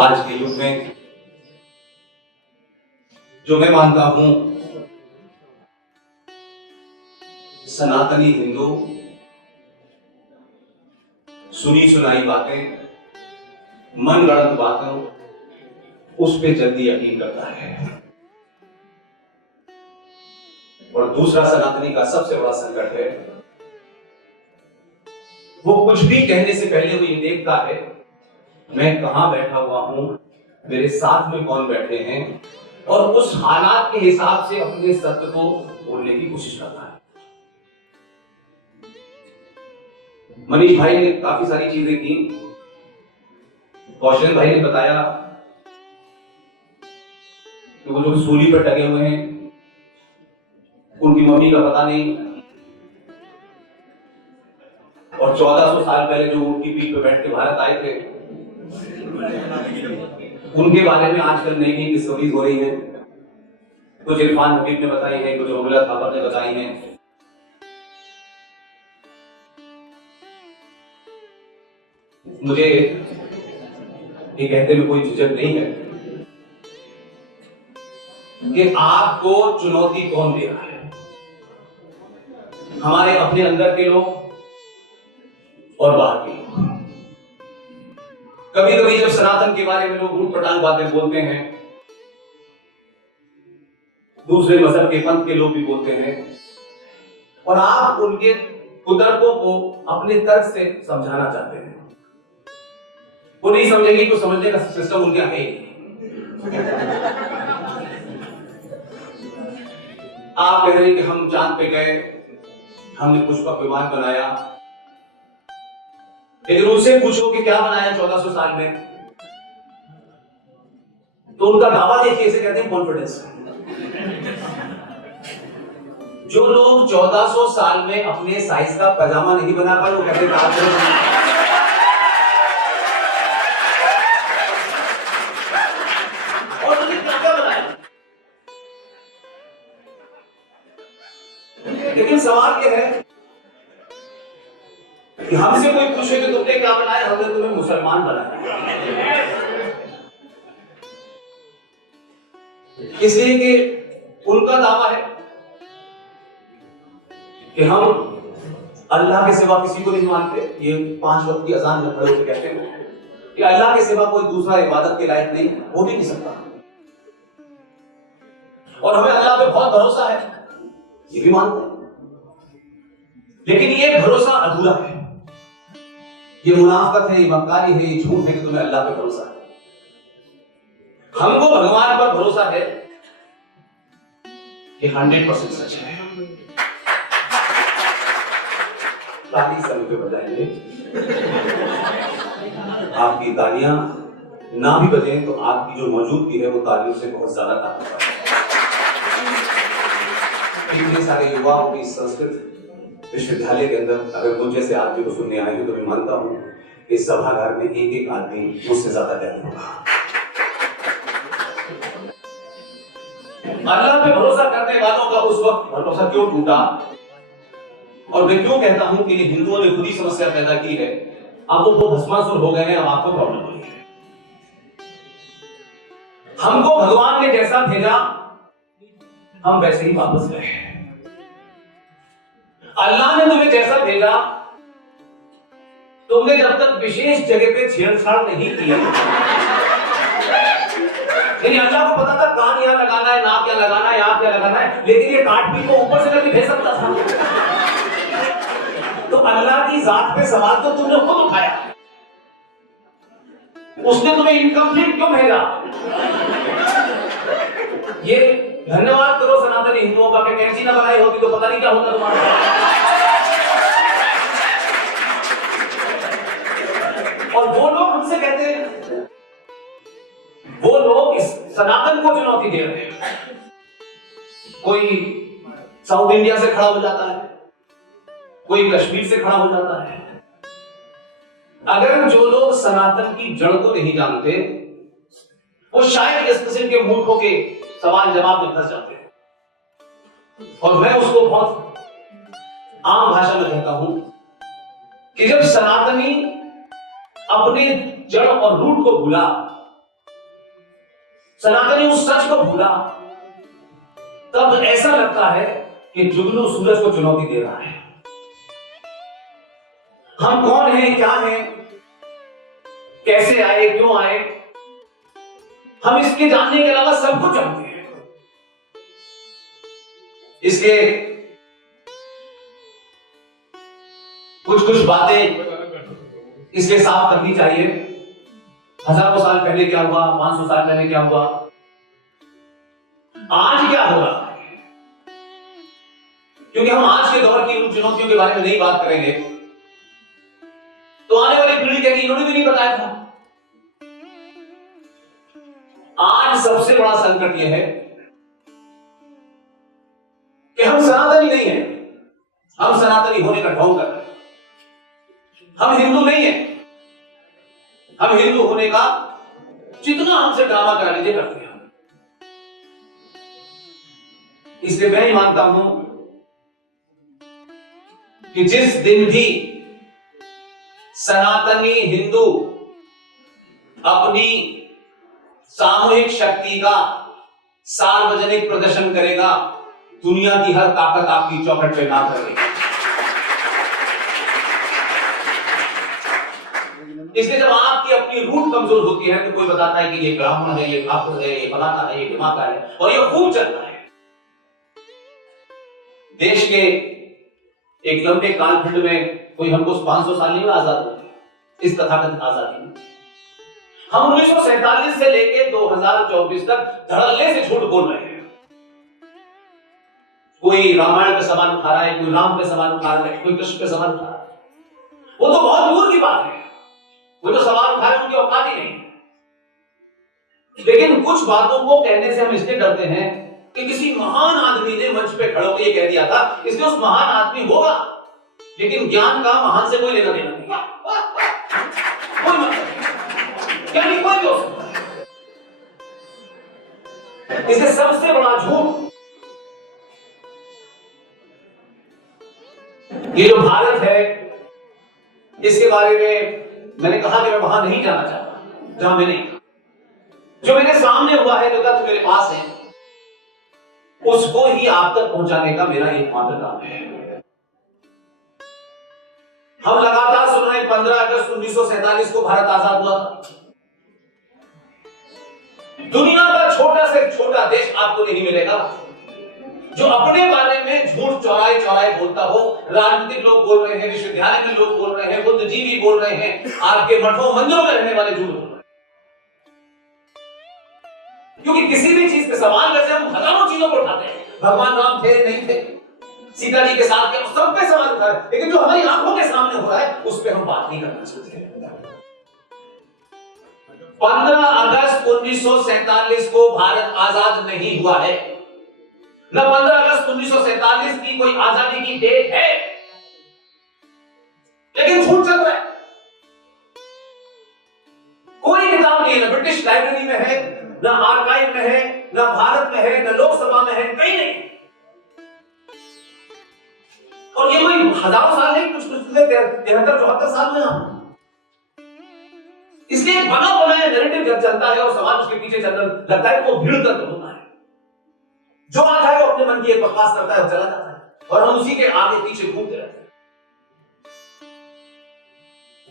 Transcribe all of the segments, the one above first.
आज के युग में जो मैं मानता हूं, सनातनी हिंदू सुनी सुनाई बातें, मन गढ़ंत बातों, उस पे जल्दी यकीन करता है। और दूसरा सनातनी का सबसे बड़ा संकट है, वो कुछ भी कहने से पहले वो ये देखता है मैं कहां बैठा हुआ हूं, मेरे साथ में कौन बैठे हैं, और उस हालात के हिसाब से अपने सत्य को बोलने की कोशिश करता है। मनीष भाई ने काफी सारी चीजें की, कौशल भाई ने बताया कि वो जो सूली पर टंगे हुए हैं उनकी मम्मी का पता नहीं, और 1400 साल पहले जो उनकी पीठ पर बैठ के भारत आए थे उनके बारे में आजकल नई नई स्टोरीज हो रही हैं। कुछ इरफान हबीब ने बताई है, कुछ रोमिला थापर ने बताई हैं। मुझे ये कहते में कोई झिझक नहीं है कि आपको चुनौती कौन दे रहा है, हमारे अपने अंदर के लोग और बाहर के लोग। कभी कभी जब सनातन के बारे में लोग ऊट-पटांग बातें बोलते हैं, दूसरे मजहब के पंथ के लोग भी बोलते हैं, और आप उनके कुतर्कों को अपने तर्क से समझाना चाहते हैं। वो नहीं समझेंगे, तो समझने का सिस्टम उनके है। आप कह रहे हैं कि हम चांद पे गए, हमने पुष्पक विमान बनाया, लेकिन उनसे पूछो कि क्या बनाया 1400 साल में, तो उनका दावा देखिए, इसे कहते हैं कॉन्फिडेंस। जो लोग 1400 साल में अपने साइज का पजामा नहीं बना पाए वो कहते हैं और उन्हें क्या बनाया। लेकिन सवाल यह है कि हमसे कोई पूछे कि तुमने क्या बनाया, हमने तुम्हें मुसलमान बनाया। इसलिए कि उनका दावा है कि हम अल्लाह के सिवा किसी को नहीं मानते। ये 5 वक्त की अजान में खड़े होकर कहते हैं कि अल्लाह के सिवा कोई दूसरा इबादत के लायक नहीं, हो भी नहीं सकता, और हमें अल्लाह पे बहुत भरोसा है, ये भी मानते हैं। लेकिन ये भरोसा अधूरा है, ये मुनाफिकत है, ये मक्कारी है, ये झूठ है कि तुम्हें अल्लाह पे भरोसा है। हमको भगवान पर भरोसा है, ये 100% सच है। ताली समय पे बजाएंगे, आपकी तालियां ना भी बजें तो आपकी जो मौजूदगी है वो तालियों से बहुत ज्यादा ताकतवर है। इतने सारे युवाओं की संस्कृत विश्वविद्यालय के अंदर अगर मुझ जैसे आदमी को सुनने आए हैं तो मैं मानता हूं कि इस सभागार में एक एक आदमी मुझसे ज्यादा ज्ञानी होगा। अल्लाह पे भरोसा करने वालों का उस वक्त भरोसा क्यों टूटा, और मैं क्यों कहता हूं कि हिंदुओं ने खुद ही समस्या पैदा की है। अब वो भस्मासुर हो गए हैं, अब आपको प्रॉब्लम हो रही है। हमको भगवान ने जैसा भेजा हम वैसे ही वापस गए। अल्लाह ने तुम्हें जैसा भेजा, तुमने जब तक विशेष जगह पे छेड़छाड़ नहीं की, यानी अल्लाह को पता था कान यहां लगाना है, नाक यहां लगाना है, यहां क्या लगाना है, लेकिन ये काट भी को ऊपर से करके भेज सकता था। तो अल्लाह की जात पे सवाल तो तुमने खुद उठाया, उसने तुम्हें इनकम्प्लीट क्यों भेजा। ये धन्यवाद करो सनातनी हिंदुओं का कि कैंची ना बनाई होती तो पता नहीं क्या होता तुम्हारा। और वो लोग हमसे कहते हैं, वो लोग इस सनातन को चुनौती दे रहे हैं। कोई साउथ इंडिया से खड़ा हो जाता है, कोई कश्मीर से खड़ा हो जाता है। अगर जो लोग सनातन की जड़ को नहीं जानते वो शायद इस किस्म के मूर्खों के सवाल जवाब में फंस जाते हैं। और मैं उसको बहुत आम भाषा में कहता हूं कि जब सनातनी अपने जड़ और रूट को भूला सनातनी उस सच को भूला, तब ऐसा लगता है कि जुगनू सूरज को चुनौती दे रहा है। हम कौन हैं, क्या हैं, कैसे आए, क्यों आए, हम इसके जानने के अलावा सब कुछ जानते हैं। इसलिए कुछ बातें इसलिए साफ करनी चाहिए। हजारों साल पहले क्या हुआ, 500 साल पहले क्या हुआ, आज क्या हो रहा है, क्योंकि हम आज के दौर की उन चुनौतियों के बारे में नहीं बात करेंगे तो आने वाली पीढ़ी कहेगी इन्होंने भी नहीं बताया था। आज सबसे बड़ा संकट यह है कि हम सनातनी नहीं हैं, हम सनातनी होने का ढोंग कर रहे हैं। हम हिंदू नहीं हैं, हम हिंदू होने का जितना हमसे ड्रामा करा लीजिए करते हैं। इसलिए मैं ही मानता हूं कि जिस दिन भी सनातनी हिंदू अपनी सामूहिक शक्ति का सार्वजनिक प्रदर्शन करेगा, दुनिया की हर ताकत आपकी चौखट पे ना करेगी। इसलिए जब आपकी अपनी रूट कमजोर होती है तो कोई बताता है कि ये ब्राह्मण है, ये ठाकुर है, ये फलाना है, ये ढिमाका है, और ये खूब चलता है। देश के एक लंबे कालखंड में कोई हमको 500 साल नहीं आजाद हुए, इस तथाकथित आजादी में हम 1947 से लेके 2024 तक धड़ल्ले से झूठ बोल रहे हैं। कोई रामायण पे सवाल उठा रहा है, कोई राम पे सवाल उठा रहा है, कोई कृष्ण पे सवाल उठा रहा है। वो तो बहुत दूर की बात है, वो जो सवाल उठा रहे उनकी औकात ही नहीं। लेकिन कुछ बातों को कहने से हम इसलिए डरते हैं कि किसी महान आदमी ने मंच पे खड़े होकर ये कह दिया था, इसलिए उस महान आदमी होगा, लेकिन ज्ञान का महान से कोई लेना देना नहीं, कोई मतलब ज्ञानी कोई भी हो सकता है। इसलिए सबसे बड़ा झूठ ये जो भारत है, इसके बारे में मैंने कहा कि मैं वहां नहीं जाना चाहता जहां मैं नहीं, जो मेरे सामने हुआ है, जो तथ्य मेरे पास है, उसको ही आप तक पहुंचाने का मेरा एकमात्र काम है। हम लगातार सुन रहे हैं 15 अगस्त 1947 को भारत आजाद हुआ था। दुनिया का छोटा से छोटा देश आपको नहीं मिलेगा जो अपने बारे में झूठ चौराहे चौराहे बोलता हो। राजनीतिक लोग बोल रहे हैं, विश्वविद्यालय में लोग बोल रहे हैं, बुद्धिजीवी बोल रहे हैं, आपके मठों मंदिरों में रहने वाले झूठ बोल रहे हैं। क्योंकि किसी भी चीज पे सवाल वैसे हम हजारों चीजों को उठाते हैं, भगवान राम थे नहीं थे, सीता जी के साथ के, सब पे सवाल उठा रहे हैं, लेकिन जो हमारी आंखों के सामने हो रहा है उस पर हम बात नहीं करना चाहते। 15 अगस्त 1947 को भारत आजाद नहीं हुआ है, न 15 अगस्त 1947 की कोई आजादी की डेट है, लेकिन झूठ चल रहा है। कोई किताब नहीं है, ना ब्रिटिश लाइब्रेरी में है, ना आर्काइव में है, ना भारत में है, ना लोकसभा में है, कहीं नहीं। और ये कोई हजारों साल नहीं, कुछ 73-74 साल में हम। इसलिए बना बनाया नैरेटिव जब चलता है और सवाल उसके पीछे चलने लगता है तो भीड़ तक होता है। जो आता है वो अपने मन की एक बकवास करता है और चला जाता है, और हम उसी के आगे पीछे घूमते रहते हैं।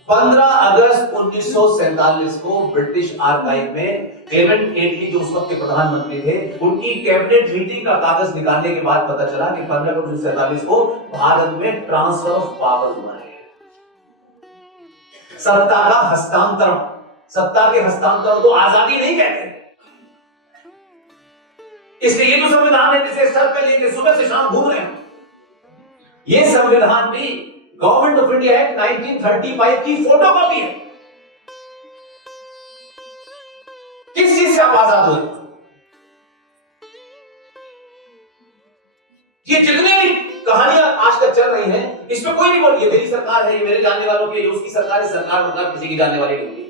15 अगस्त 1947 को ब्रिटिश आर्काइव में क्लेमेंट एटली, जो उस वक्त के प्रधानमंत्री थे, उनकी कैबिनेट मीटिंग का कागज निकालने के बाद पता चला कि 15 अगस्त 1947 को भारत में ट्रांसफर ऑफ पावर हुआ है, सत्ता का हस्तांतरण। सत्ता के हस्तांतरण को आजादी नहीं कहते। इसलिए ये जो संविधान है जिसे सर पे लेके सुबह से शाम घूम रहे हैं, ये संविधान भी गवर्नमेंट ऑफ इंडिया एक्ट 1935 की फोटोकॉपी है। किस चीज से आप आजाद हुए? ये जितने भी कहानियां आज तक चल रही हैं, इसमें कोई नहीं बोल ये मेरी सरकार है, ये मेरे जानने वालों की, ये उसकी सरकार है। सरकार किसी की जानने वाली नहीं होती,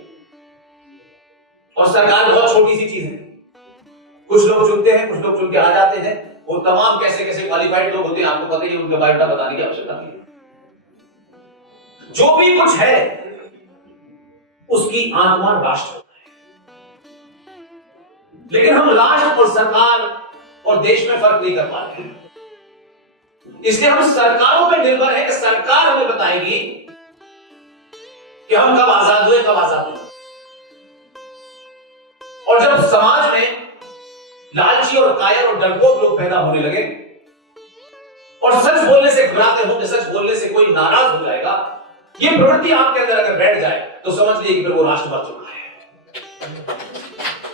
और सरकार बहुत छोटी सी चीज है। कुछ लोग चुनते हैं, कुछ लोग चुन के आ जाते हैं, वो तमाम कैसे कैसे क्वालिफाइड लोग होते हैं, आपको पता ही है, उनका बायोडाटा बताने की आवश्यकता नहीं है। जो भी कुछ है उसकी आत्मा राष्ट्र होता है। लेकिन हम राष्ट्र और सरकार और देश में फर्क नहीं कर पा रहे हैं। इसलिए हम सरकारों पर निर्भर है कि सरकार हमें बताएगी कि हम कब आजाद हुए, कब आजाद हुए। और जब समाज में लालची और कायर और डरपोक लोग पैदा होने लगे और सच बोलने से घबराते होंगे, सच बोलने से कोई नाराज हो जाएगा, ये प्रवृत्ति आपके अंदर अगर बैठ जाए तो समझ लीजिए कि फिर वो राष्ट्र मर चुका है।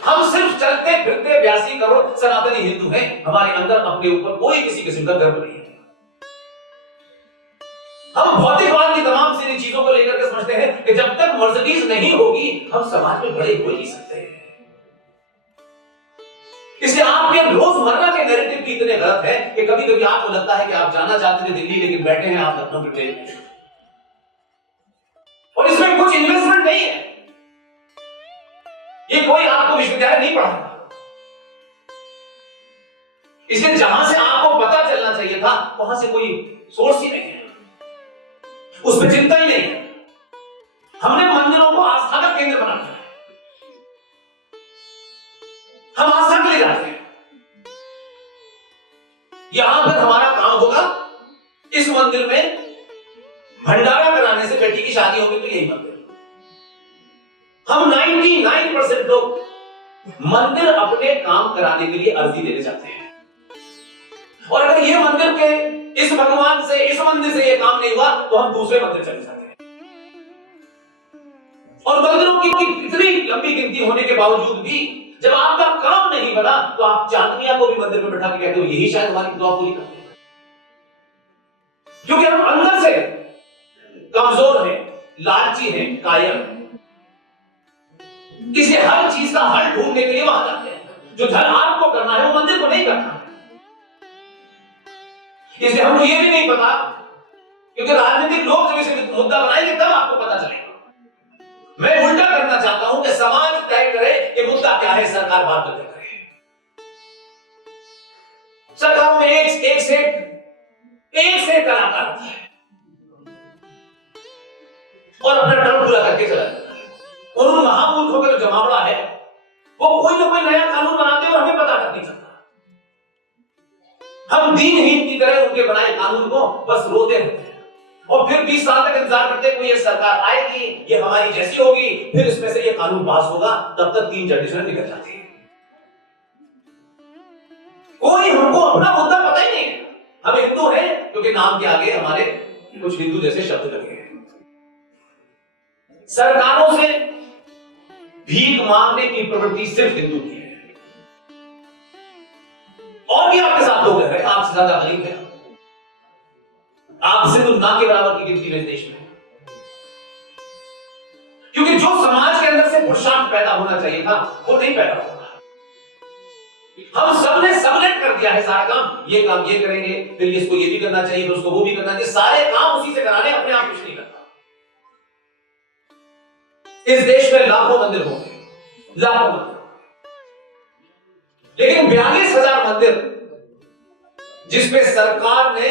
हम सिर्फ चलते फिरते 82 करोड़ सनातनी हिंदू हैं, हमारे अंदर अपने ऊपर कोई किसी किस्म का गर्व नहीं है। हम भौतिकवाद की तमाम सी चीजों को लेकर के समझते हैं कि जब तक मर्सिडीज नहीं होगी हम समाज में बड़े हो ही नहीं सकते। इसलिए आपके रोजमर्रा के नैरेटिव भी इतने गलत है कि कभी कभी आपको लगता है कि आप जाना चाहते थे दिल्ली, लेकिन बैठे हैं आप लखनऊ में ट्रेन में, और इसमें कुछ इन्वेस्टमेंट नहीं है। ये कोई आपको विश्वविद्यालय नहीं पढ़ाता। इसलिए जहां से आपको पता चलना चाहिए था वहां से कोई सोर्स ही नहीं है, उसमें चिंता ही नहीं है। हमने मंदिरों को आस्था का केंद्र बना दिया, हम आस्था के लिए जाते हैं। यहां पर हमारा काम होगा, इस मंदिर में भंडारा कराने से बेटी की शादी होगी तो यही मंदिर। हम 99% लोग मंदिर अपने काम कराने के लिए अर्जी देने जाते हैं, और अगर ये मंदिर के इस भगवान से, इस मंदिर से ये काम नहीं हुआ तो हम दूसरे मंदिर चले जाते हैं। और मंदिरों की इतनी लंबी गिनती होने के बावजूद भी जब आपका काम नहीं बना तो आप चांदनिया को भी मंदिर में बैठा के कहते हो यही शायद हमारी दुआ पूरी करते हैं। क्योंकि हम अंदर से कमजोर हैं, लालची हैं, कायर हैं। इसलिए हर चीज का हल ढूंढने के लिए वहां जाते हैं। जो धर्म आपको करना है वो मंदिर को नहीं करना है। इसलिए हमको ये भी नहीं पता, क्योंकि राजनीतिक लोग जब इसे मुद्दा बनाएंगे तब आपको पता चलेगा। मैं उल्टा करना चाहता हूं कि समाज तय करे कि मुद्दा क्या है, सरकार बात तय करे। सरकारों में एक से कलाकार होता है और अपना टर्म पूरा करके चला जाता है। और उन महामूर्खों का जो जमावड़ा है वो कोई ना कोई नया कानून बनाते हैं और हमें पता नहीं चलता। हम दीनहीन की तरह उनके बनाए कानून को बस रोते रहते हैं और फिर 20 साल तक इंतजार करते हैं कोई ये सरकार आएगी, ये हमारी जैसी होगी, फिर इसमें से ये कानून पास होगा। तब तक 3 जनरेशन निकल जाती है। कोई हमको अपना मुद्दा पता ही नहीं है। हम हिंदू हैं क्योंकि नाम के आगे हमारे कुछ हिंदू जैसे शब्द लगे हैं। सरकारों से भीख मांगने की प्रवृत्ति सिर्फ हिंदू की है, और भी आपके साथ लोग हैं, आपसे ज्यादा गरीब है, आप सिर्फ ना के बराबर की गिनती में देश में। क्योंकि जो समाज के अंदर से पुरुषार्थ पैदा होना चाहिए था वो नहीं पैदा होगा। हम सबने सबनेट कर दिया है सारा काम, ये काम ये करेंगे, फिर इसको ये भी करना चाहिए, फिर उसको वो भी करना चाहिए। सारे काम उसी से कराने, अपने आप कुछ नहीं करता। इस देश में लाखों मंदिर होंगे, लाखों मंदिर, लेकिन 42,000 मंदिर जिसपे सरकार ने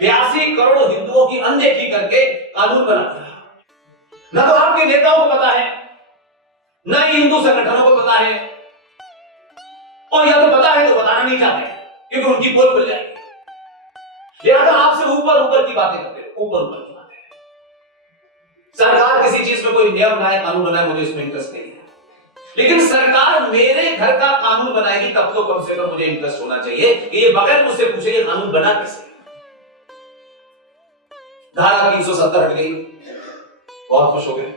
82 करोड़ हिंदुओं की अनदेखी करके कानून बना दिया। ना तो आपके नेताओं को पता है, ना ही हिंदू संगठनों को पता है, और या तो पता है तो बताना नहीं चाहते क्योंकि उनकी पोल खुल जाएगी। लिहाजा आपसे ऊपर ऊपर की बातें करते हैं, ऊपर ऊपर की बातें। सरकार किसी चीज में कोई नियम बनाए, कानून बनाए, मुझे इसमें इंटरेस्ट नहीं है, लेकिन सरकार मेरे घर का कानून बनाएगी तब तो कम से कम मुझे इंटरेस्ट होना चाहिए कि ये बगैर मुझसे पूछे ये कानून बना कैसे। धारा 370 हट गई, बहुत खुश हो गए,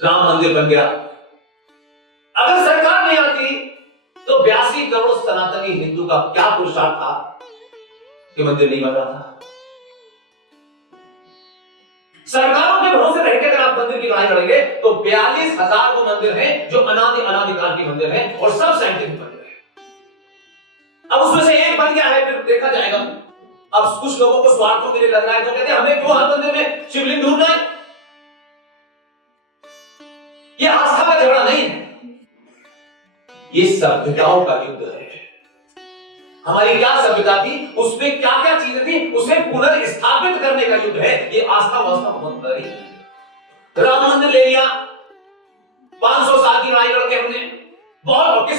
राम मंदिर बन गया। अगर सरकार नहीं आती तो 82 करोड़ सनातनी हिंदू का क्या पुरुषार्थ था कि मंदिर नहीं बन रहा था। सरकारों के भरोसे रहकर अगर आप मंदिर की लड़ाई लड़ेंगे तो 42,000 वो मंदिर हैं जो अनादिकाल के मंदिर हैं और सब साइंटिफिक मंदिर हैं। अब उसमें से एक बन गया है, फिर देखा जाएगा। अब कुछ लोगों को स्वार्थों के लिए लग रहा है तो कहते हैं हमें क्यों हर मंदिर में शिवलिंग ढूंढना है। यह आस्था का झगड़ा नहीं है, ये सभ्यताओं का युद्ध है। हमारी क्या सभ्यता थी, उसमें क्या क्या चीजें थी, उसे पुनर्स्थापित करने का युद्ध है। ये आस्था वास्ता बहुत बड़ी है। राम मंदिर ले लिया, 500 साल की लड़ाई लड़के हमने,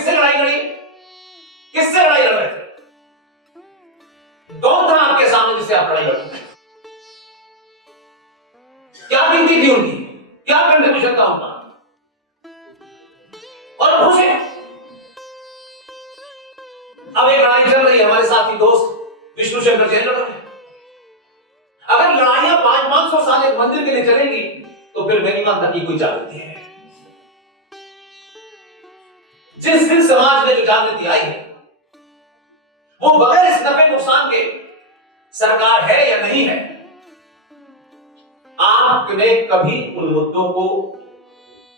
किससे लड़ाई लड़ी? किससे लड़ाई लड़ रहे थे? कौन था आपके सामने जिससे आप लड़ाई लड़ते थे? क्या गिनती थी उनकी? क्या कंट्रीब्यूशन था उनका? और पूछे, अब एक लड़ाई चल रही है, हमारे साथी दोस्त विष्णु शंकर जैन लड़ रहे हैं। अगर लड़ाइयां 500-500 साल एक मंदिर के लिए चलेंगी तो फिर मेरी मां की कोई जागृति है? जिस दिन समाज में जो जागृति आई है वो बगैर इस नफे नुकसान के सरकार है या नहीं है, आपने कभी उन मुद्दों को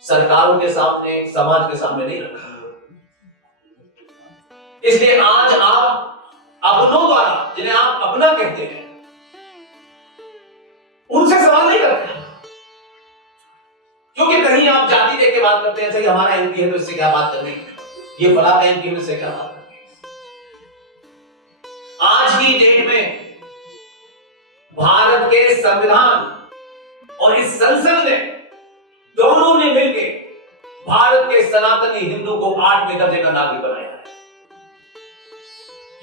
सरकारों के सामने, समाज के सामने नहीं रखा। इसलिए आज आप अपनों द्वारा, जिन्हें आप अपना कहते हैं, उनसे सवाल नहीं करते, क्योंकि कहीं आप जाति देख के बात करते हैं, सही हमारा एमपी है तो इससे क्या बात करनी, ये फला एमपी में से क्या बात करनी। आज की डेट में भारत के संविधान और इस संसद ने दोनों ने मिलकर भारत के सनातनी हिंदू को 8वें दर्जे का नागरिक बनाया है।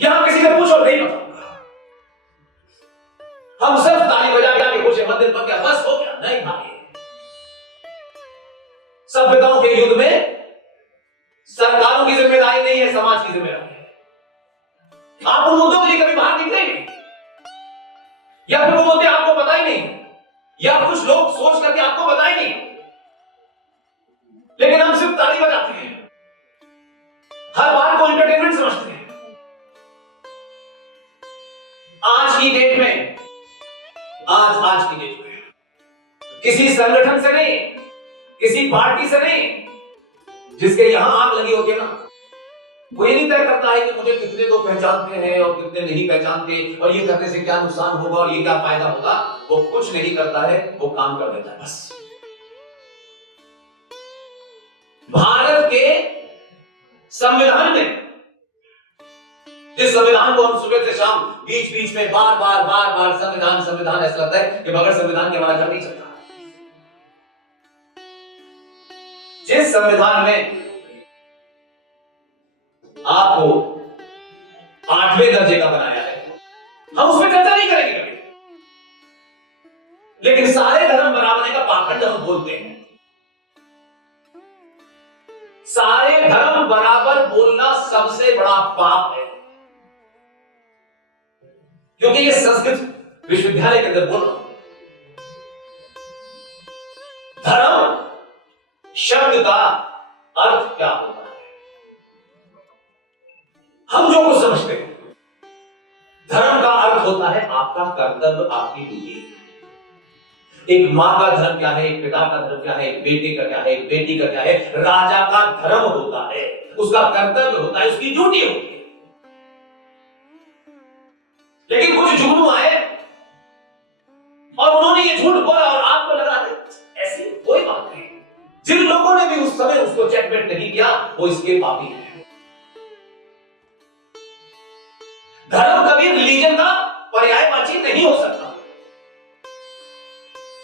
यहां किसी से पूछो, नहीं बताऊंगा। हम सिर्फ ताली बजा के आगे पूछे मंदिर बन गया, बस हो गया? नहीं भाई, सभ्यताओं के युद्ध में सरकारों की जिम्मेदारी नहीं है, समाज की जिम्मेदारी है। आप उन मुद्दों के लिए कभी बाहर निकले नहीं, या फिर वो मुद्दे आपको पता ही नहीं, या कुछ लोग सोच करके आपको बताए नहीं, लेकिन हम सिर्फ ताली बजाते हैं, हर बार को एंटरटेनमेंट समझते हैं। आज की डेट में, आज की डेट में किसी संगठन से नहीं, किसी पार्टी से नहीं, जिसके यहां आग लगी होती है ना, वो ये नहीं तय करता है कि मुझे कितने लोग पहचानते हैं और कितने नहीं पहचानते, और ये करने से क्या नुकसान होगा और ये क्या फायदा होगा। वो कुछ नहीं करता है, वो काम कर देता है बस। भारत के संविधान में, जिस संविधान को हम सुबह से शाम बीच बीच में बार बार संविधान ऐसा लगता है कि बगैर संविधान के हमारा घर नहीं चलता। जिस संविधान में आपको 8वें दर्जे का बनाया है, हम उसमें चर्चा नहीं करेंगे कभी, लेकिन सारे धर्म बराबर का पाखंड हम बोलते हैं। सारे धर्म बराबर बोलना सबसे बड़ा पाप है, क्योंकि ये संस्कृत विश्वविद्यालय के अंदर बोल रहा हूं। धर्म शब्द का अर्थ क्या होता है, हम जो कुछ समझते हैं, धर्म का अर्थ होता है आपका कर्तव्य, आपकी ड्यूटी। एक मां का धर्म क्या है, एक पिता का धर्म क्या है, एक बेटे का क्या है, एक बेटी का क्या है। राजा का धर्म होता है, उसका कर्तव्य होता है, उसकी ड्यूटी होती है। लेकिन कुछ जुगनू आए और उन्होंने ये झूठ बोला और आपको लगा ऐसी कोई बात नहीं। जिन लोगों ने भी उस समय उसको चेकमेट नहीं किया, वो इसके पापी हैं। धर्म कभी रिलीजन का पर्यायवाची नहीं हो सकता।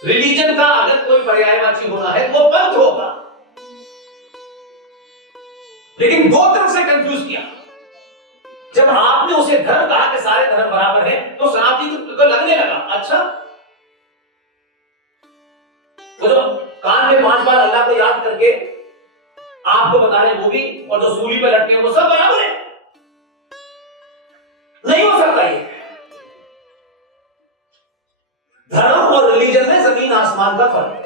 रिलीजन का अगर कोई पर्यायवाची होना है तो वो पंथ होगा। लेकिन दो तरफ से कंफ्यूज किया। जब आपने उसे धर्म कहा कि सारे धर्म बराबर हैं, तो सनातनी को लगने लगा अच्छा, वो जो कान में 5 बार अल्लाह को याद करके आपको बता रहे वो भी, और जो सूली पे लटके हैं वो सब बराबर है। नहीं हो सकता ये। धर्म और रिलीजन में जमीन आसमान का फर्क है।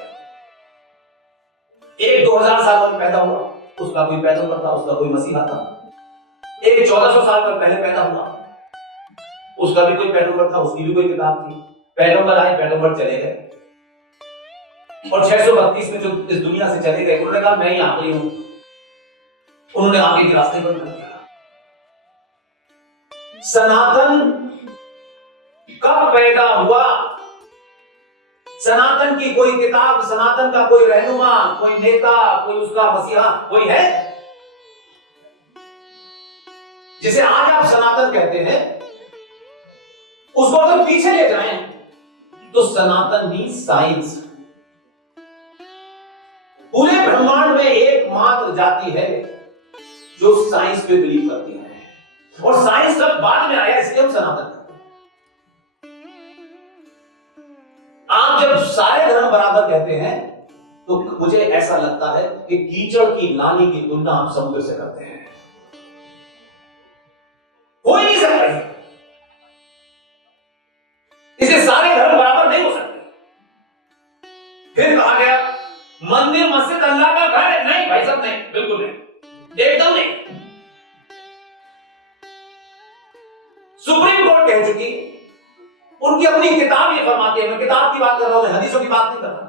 एक 2000 साल में पैदा हुआ, उसका कोई पैगंबर था, उसका कोई मसीहा था। एक 1400 साल पहले पैदा हुआ, उसका भी कोई पैगंबर था, उसकी भी कोई किताब थी। पैगंबर आए, पैगंबर चले गए, और 632 में जो इस दुनिया से चले गए, उन्होंने कहा मैं ही आखिरी हूं। उन्होंने आगे के रास्ते बंद कर दिया। सनातन कब पैदा हुआ? सनातन की कोई किताब, सनातन का कोई रहनुमा, कोई नेता, कोई उसका मसीहा कोई है जिसे आज आप सनातन कहते हैं? उसको अगर पीछे ले जाएं तो सनातन ही साइंस। पूरे ब्रह्मांड में एकमात्र जाति है जो साइंस पे बिलीव करती हैं, और साइंस तक बाद में आया, इसलिए हम सनातन करते हैं। आप जब सारे धर्म बराबर कहते हैं तो मुझे ऐसा लगता है कि कीचड़ की नाली की तुलना हम समुद्र से करते हैं। हो ही नहीं सकता है, इसे सारे धर्म बराबर नहीं हो सकते। फिर कहा गया मंदिर मस्जिद अल्लाह का घर है, नहीं भाई साहब, नहीं, बिल्कुल नहीं, एकदम नहीं। सुप्रीम कोर्ट कह चुकी, उनकी अपनी किताब ये फरमाती है, मैं किताब की बात कर रहा हूं, मैं हदीसों की बात नहीं कर रहा।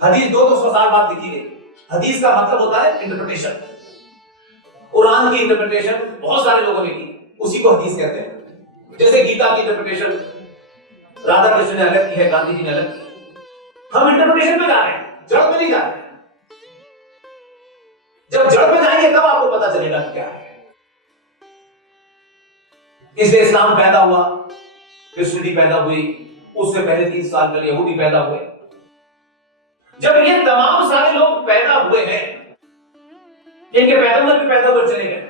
हदीस 200 साल बाद लिखी गई। हदीस का मतलब होता है इंटरप्रिटेशन। कुरान की इंटरप्रिटेशन बहुत सारे लोगों ने की, उसी को हदीस कहते हैं। जैसे गीता की इंटरप्रिटेशन राधा कृष्ण ने अलग की है, गांधी जी ने अलग की। हम इंटरप्रिटेशन पे जा रहे हैं, जड़ पे नहीं जा रहे हैं। जब जड़ पे जाएंगे तब आपको पता चलेगा क्या है। इसलिए इस्लाम पैदा हुआ, क्रिश्चियनिटी पैदा हुई, उससे पहले 3 साल पहले यहूदी पैदा हुए। जब ये तमाम सारे लोग पैदा हुए हैं, इनके पैदा हुए भी पैदा हुए चले गए,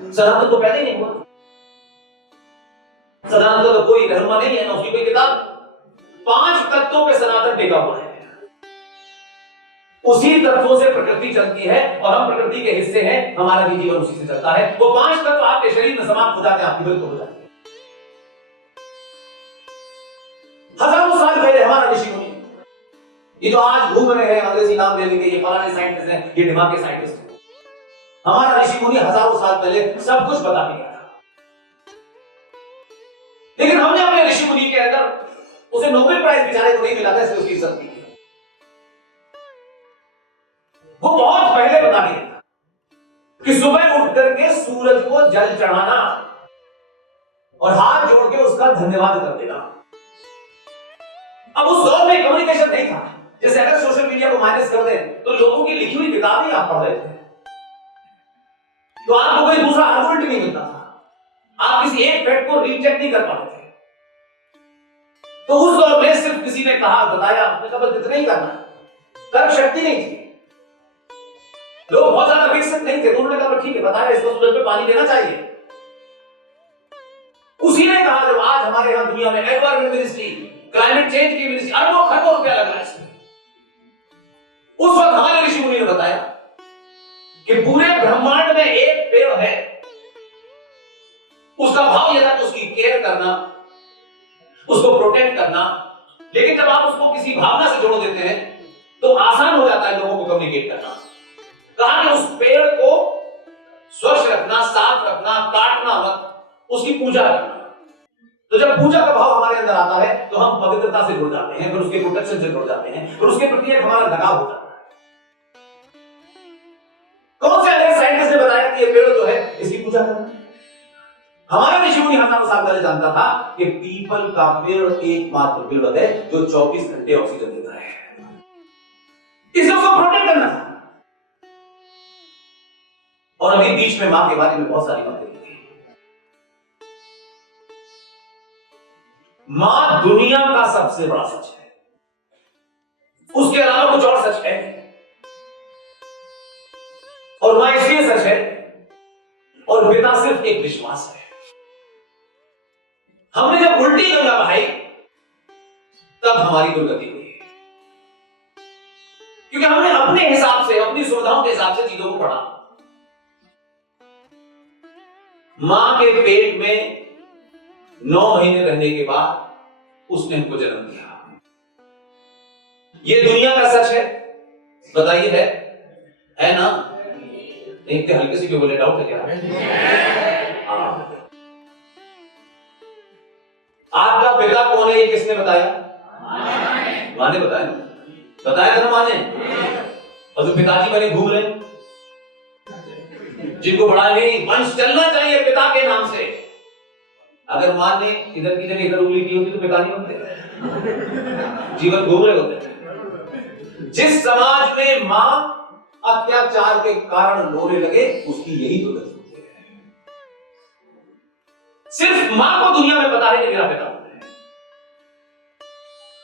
सनातन तो पैदा ही नहीं हुआ। सनातन तो कोई धर्म नहीं है, ना उसकी कोई किताब। 5 तत्वों पे सनातन टिका हुआ है। उसी तत्वों से प्रकृति चलती है और हम प्रकृति के हिस्से हैं, हमारा भी जीवन उसी से चलता है। वो 5 तत्व आपके शरीर में समाप्त हो जाते हैं, आपकी मृत्यु हो जाती है। हजारों साल पहले हमारा ऋषि मुनि, ये जो आज घूम रहे हैं अंग्रेजी नाम दे देंगे, ये फलाने साइंटिस्ट हैं, ये दिमाग के साइंटिस्ट हैं, हमारा ऋषि मुनि हजारों साल पहले सब कुछ बता के गया था। लेकिन हमने अपने ऋषि मुनि के अंदर, उसे नोबेल प्राइज बेचारे को नहीं मिला था, इसलिए उसकी इज्जत की। वो बहुत पहले बता गया था कि सुबह उठ करके सूरज को जल चढ़ाना और हाथ जोड़ के उसका धन्यवाद कर देना। अब उस दौर में कम्युनिकेशन नहीं था। जैसे अगर सोशल मीडिया को माइनस कर दें तो लोगों की लिखी हुई किताब ही आप पढ़ रहे थे, तो आपको कोई दूसरा आर्गुमेंट नहीं मिलता था, आप किसी एक फैक्ट को रीचेक नहीं कर पाते थे। तो उस दौर में सिर्फ किसी ने कहा, बताया, आपने कहा बस इतना ही करना, तर्क शक्ति नहीं थी, लोग बहुत ज्यादा विकसित नहीं थे। तो उन्होंने कहा ठीक है, बताया, इसको सूरज पे पानी देना चाहिए। उसी ने कहा जब आज हमारे यहां दुनिया में एनवायरमेंट मिनिस्ट्री, क्लाइमेट चेंज की मिनिस्ट्री, अरबों खरबों रुपया लग रहा है इसमें, उस वक्त हमारे ऋषि मुनि ने बताया कि पूरे ब्रह्मांड में एक पेड़ है, उसका भाव यह था कि उसकी केयर करना, उसको प्रोटेक्ट करना। लेकिन जब आप उसको किसी भावना से जोड़ देते हैं तो आसान हो जाता है लोगों को कम्युनिकेट करना। कहा कि उस पेड़ को स्वच्छ रखना, साफ रखना, काटना मत, उसकी पूजा करना। तो जब पूजा का भाव हमारे अंदर आता है तो हम पवित्रता से जुड़ जाते हैं, फिर उसके प्रोटेक्शन से जुड़ जाते हैं, फिर उसके प्रति एक हमारा लगाव हो जाता है। कौन से अलग साइंटिस्ट ने बताया कि ये पेड़ जो है इसकी पूजा करना? हमारा ऋषि मुनि हजारों साल पहले जानता था कि पीपल का पेड़ एकमात्र पेड़ है जो 24 घंटे ऑक्सीजन देता है, इसलिए उसको प्रोटेक्ट करना था। और अभी बीच में मां के बारे में बहुत सारी बातें की। मां दुनिया का सबसे बड़ा सच है, उसके अलावा कुछ और सच है। और मां इसलिए सच है और पिता सिर्फ एक विश्वास है। हमने जब उल्टी गंगा बहाई तब हमारी दुर्गति हुई, क्योंकि हमने अपने हिसाब से, अपनी सुविधाओं के हिसाब से चीजों को पढ़ा। मां के पेट में 9 महीने रहने के बाद उसने हमको जन्म दिया। ये दुनिया का सच है, बताइए है ना? इतने हल्के से क्यों बोले? डाउट है क्या? आपका पिता कौन है ये किसने बताया? मां ने बताया। बताया था ना मां ने। और जो पिताजी बने घूम रहे, जिनको बड़ा नहीं, वंश चलना चाहिए पिता के नाम से। अगर मां ने इधर की जगह इधर उंगली की होती तो पिता नहीं बनते, जीवन घूम रहे होते। जिस समाज में मां अत्याचार के कारण रोने लगे, उसकी यही दुर्गति होती है। सिर्फ मां को दुनिया में पता है कि मेरा पिता कौन है,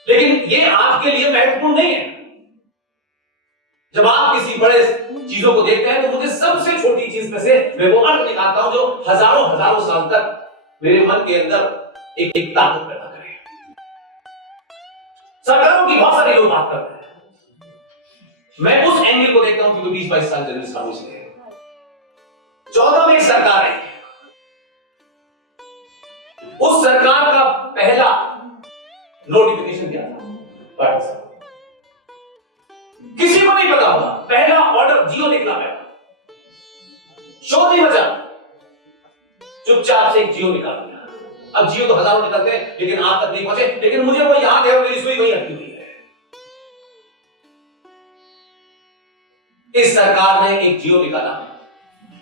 लेकिन ये आपके लिए महत्वपूर्ण नहीं है। जब आप किसी बड़े चीजों को देखते हैं तो मुझे सबसे छोटी चीज में से मैं वो अर्थ निकालता हूं जो हजारों हजारों साल तक मेरे मन के अंदर एक ताकत पैदा करे। सरकारों की बहुत सारी लोग बात करते हैं, मैं उस एंगल को देखता हूं क्योंकि 20-22 साल जर्नलिस्ट रहा हूं, इसलिए 14 में एक सरकार आई, उस सरकार का पहला नोटिफिकेशन क्या था? पार्टीशन। किसी को नहीं पता होगा, पहला ऑर्डर जियो निकला है, शोर नहीं बचा, चुपचाप से एक जियो निकाल दिया। अब जियो तो हजारों निकलते हैं लेकिन आप तक नहीं पहुंचे, लेकिन मुझे वो याद है और मेरी सुई वही अटकी हुई है। इस सरकार ने एक जियो निकाला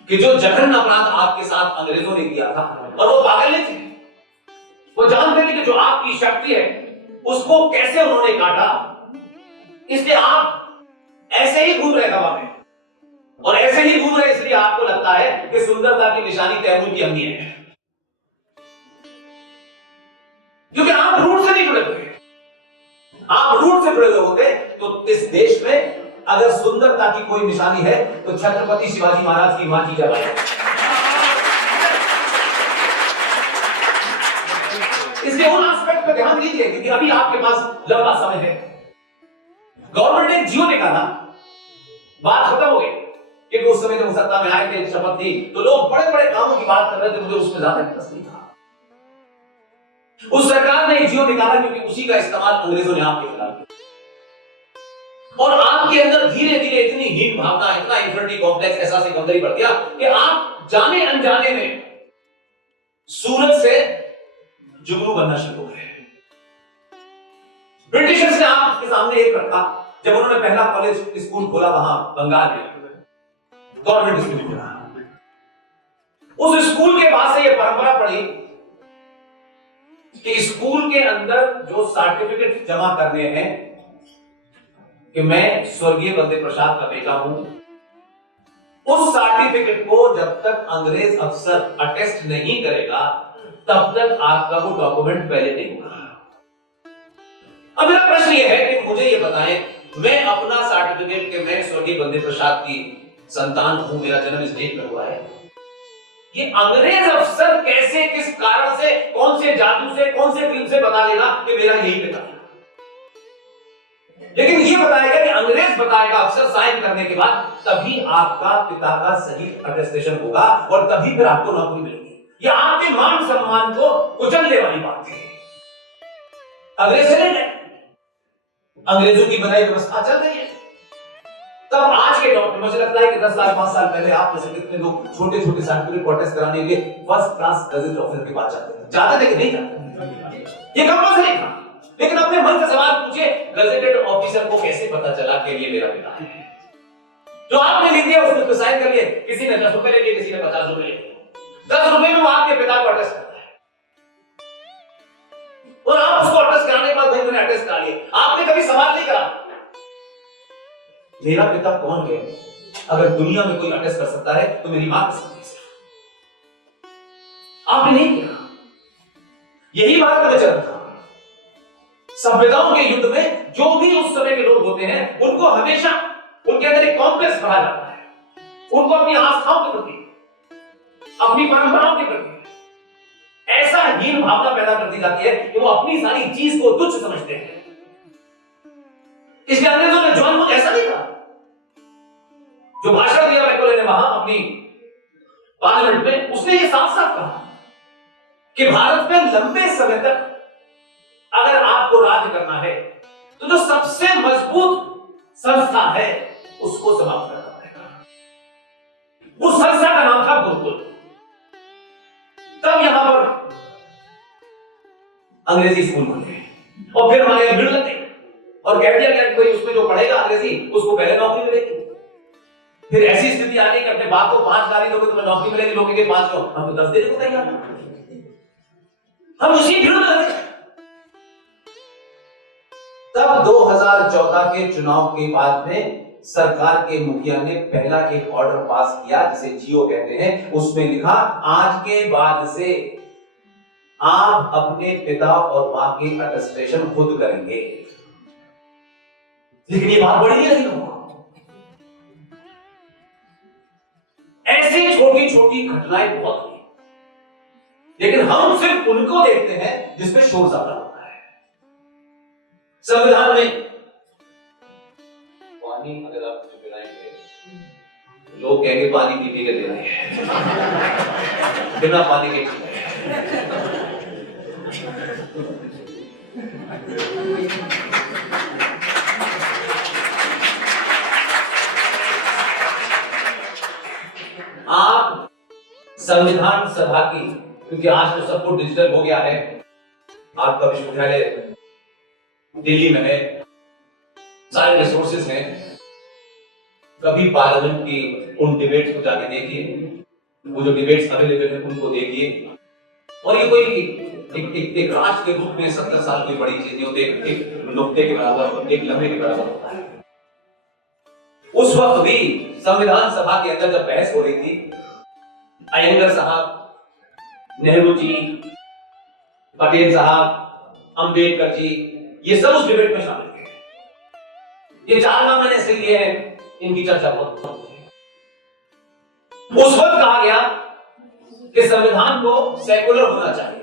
कि जो जघन्य अपराध आपके साथ अंग्रेजों ने किया था, और वो पागल नहीं थे, वो जानते थे कि जो आपकी शक्ति है उसको कैसे उन्होंने काटा, इसलिए आप ऐसे ही घूम रहे हवा में, और ऐसे ही घूम रहे इसलिए आपको लगता है कि सुंदरता की निशानी तैमूर की अंगी है, क्योंकि आप रूट से नहीं जुड़े हुए। आप रूट से जुड़े हुए होते तो इस देश में अगर सुंदरता की कोई निशानी है तो छत्रपति शिवाजी महाराज की मां जीजाबाई है। इसलिए उन एस्पेक्ट पे ध्यान दीजिए, क्योंकि अभी आपके पास लंबा समय है। गवर्नमेंट ने जियो निकाला, बात खत्म हो गई, क्योंकि उस समय जब सत्ता में आए थे, शपथ थी, तो लोग बड़े बड़े कामों की बात कर रहे थे, मुझे उसमें ज्यादा इंटरेस्ट नहीं था। उस सरकार ने जियो निकाला क्योंकि उसी का इस्तेमाल अंग्रेजों ने आपके खिलाफ किया, और आपके अंदर धीरे धीरे इतनी हीन भावना, इतना इंफिनिटी कॉम्प्लेक्स, एहसास कमजोरी बढ़ गया कि आप जाने अनजाने में सूरत से जुगनू बनना शुरू हो गए। ब्रिटिशर्स ने आपके सामने एक रखा, जब उन्होंने पहला कॉलेज स्कूल खोला वहां बंगाल में, गवर्नमेंट स्कूल खोला, उस स्कूल के बाद से यह परंपरा पड़ी कि स्कूल के अंदर जो सर्टिफिकेट जमा करने हैं कि मैं स्वर्गीय बंदे प्रसाद का बेटा हूं, उस सर्टिफिकेट को जब तक अंग्रेज अफसर अटेस्ट नहीं करेगा तब तक आपका वो डॉक्यूमेंट वैलिड नहीं होगा। अब मेरा प्रश्न यह है कि मुझे ये बताएं, मैं अपना सर्टिफिकेट कि मैं स्वर्गीय बंदे प्रसाद की संतान हूं, मेरा जन्म इस डेट में हुआ है, ये अंग्रेज अफसर कैसे, किस कारण से, कौन से जादू से, कौन से फिल्म से बता देगा कि मेरा यही पिता है? लेकिन ये बताएगा कि अंग्रेज बताएगा अफसर साइन करने के बाद, तभी आपका पिता का सही अटेस्टेशन होगा और तभी फिर आपको नौकरी मिलेगी। ये आपके मान सम्मान को कुचलने वाली बात है। अंग्रेज चले गए, अंग्रेजों की बनाई व्यवस्था चल रही है। तब आज के दौर में मुझे लगता है कि 10 साल 5 साल पहले आप में से कितने लोग छोटे छोटे सर्टिफिकेट प्रोटेस्ट कराने के लिए फर्स्ट क्लास गजेट ऑफिसर के पास जाते थे कि नहीं जाते? ये कंपल्सरी था, लेकिन अपने मन से सवाल पूछे, गजेटेड ऑफिसर को कैसे पता चला कि ये मेरा पिता है? जो आपने लिख दिया उसमें तो साइन कर लिए, किसी ने 10 रुपए ले लिए, किसी ने 50 रुपए ले लिए, 10 रुपए में वो आपके पिता को अटेस्ट करता है, और आप उसको अटेस्ट कराने के बाद भाई मैंने अटेस्ट करा लिया। आपने कभी सवाल नहीं करा मेरा पिता कौन है? अगर दुनिया में कोई अटेस्ट कर सकता है तो मेरी मां कर सकती है। आपने नहीं किया। यही भारत का चलन था। सभ्यताओं के युद्ध में जो भी उस समय के लोग होते हैं, उनको हमेशा उनके अंदर एक कॉम्प्लेक्स बढ़ा जाता है, उनको अपनी आस्थाओं के प्रति, अपनी परंपराओं के प्रति ऐसा हीन भावना पैदा कर दी जाती है कि वो अपनी सारी चीज को तुच्छ समझते हैं। इसलिए अंग्रेजों ने जॉन बुश ऐसा नहीं था, जो भाषण दिया मैकोले ने वहां अपनी पार्लियामेंट में, उसने ये साफ साफ कहा कि भारत में लंबे समय तक अगर आपको राज करना है तो जो सबसे मजबूत संस्था है उसको समाप्त करना पड़ेगा। उस संस्था का नाम था गुरुकुल। तब यहां पर अंग्रेजी स्कूल खुले और फिर हमारे भीड़ लग गई और कह दिया गया कि कोई उसमें जो पढ़ेगा अंग्रेजी उसको पहले नौकरी मिलेगी। फिर ऐसी स्थिति आ गई कि अपने बाप को 5 गाली दोगे तुम्हें नौकरी मिलेगी, लोग कहेंगे 5 को, हम तो 10 देने को तैयार हैं। हम उसी भीड़ में लगे। तब 2014 के चुनाव के बाद में सरकार के मुखिया ने पहला एक ऑर्डर पास किया जिसे जियो कहते हैं। उसमें लिखा, आज के बाद से आप अपने पिता और मां की अटेस्टेशन खुद करेंगे। लेकिन ये बात बड़ी नहीं लगी लोगों को। छोटी छोटी घटनाएं बहुत हुई, लेकिन हम सिर्फ उनको देखते हैं जिसमें शोर ज्यादा होता है। संविधान में पानी अगर आप पिलाएंगे, लोग कहेंगे पानी पी पी के दे रहे हैं, बिना पानी के पी रहे हैं। आप संविधान सभा की, क्योंकि आज तो सब कुछ डिजिटल हो गया है, आपका विश्वविद्यालय दिल्ली में है, सारे रिसोर्सेज हैं, कभी पार्लियामेंट की उन डिबेट्स को जाके देखिए, वो जो डिबेट्स अवेलेबल है उनको देखिए। और ये कोई एक राष्ट्र के रूप में 70 साल की बड़ी चीज नहीं होती, एक नुक्ते के बराबर, एक लम्हे के बराबर होता है। उस वक्त भी संविधान सभा के अंदर जब बहस हो रही थी, अयंगर साहब, नेहरू जी, पटेल साहब, अंबेडकर जी, ये सब उस डिबेट में शामिल थे। ये 4 नाम मैंने इसलिए लिए हैं, इनकी चर्चा बहुत होती है। उस वक्त कहा गया कि संविधान को सेकुलर होना चाहिए।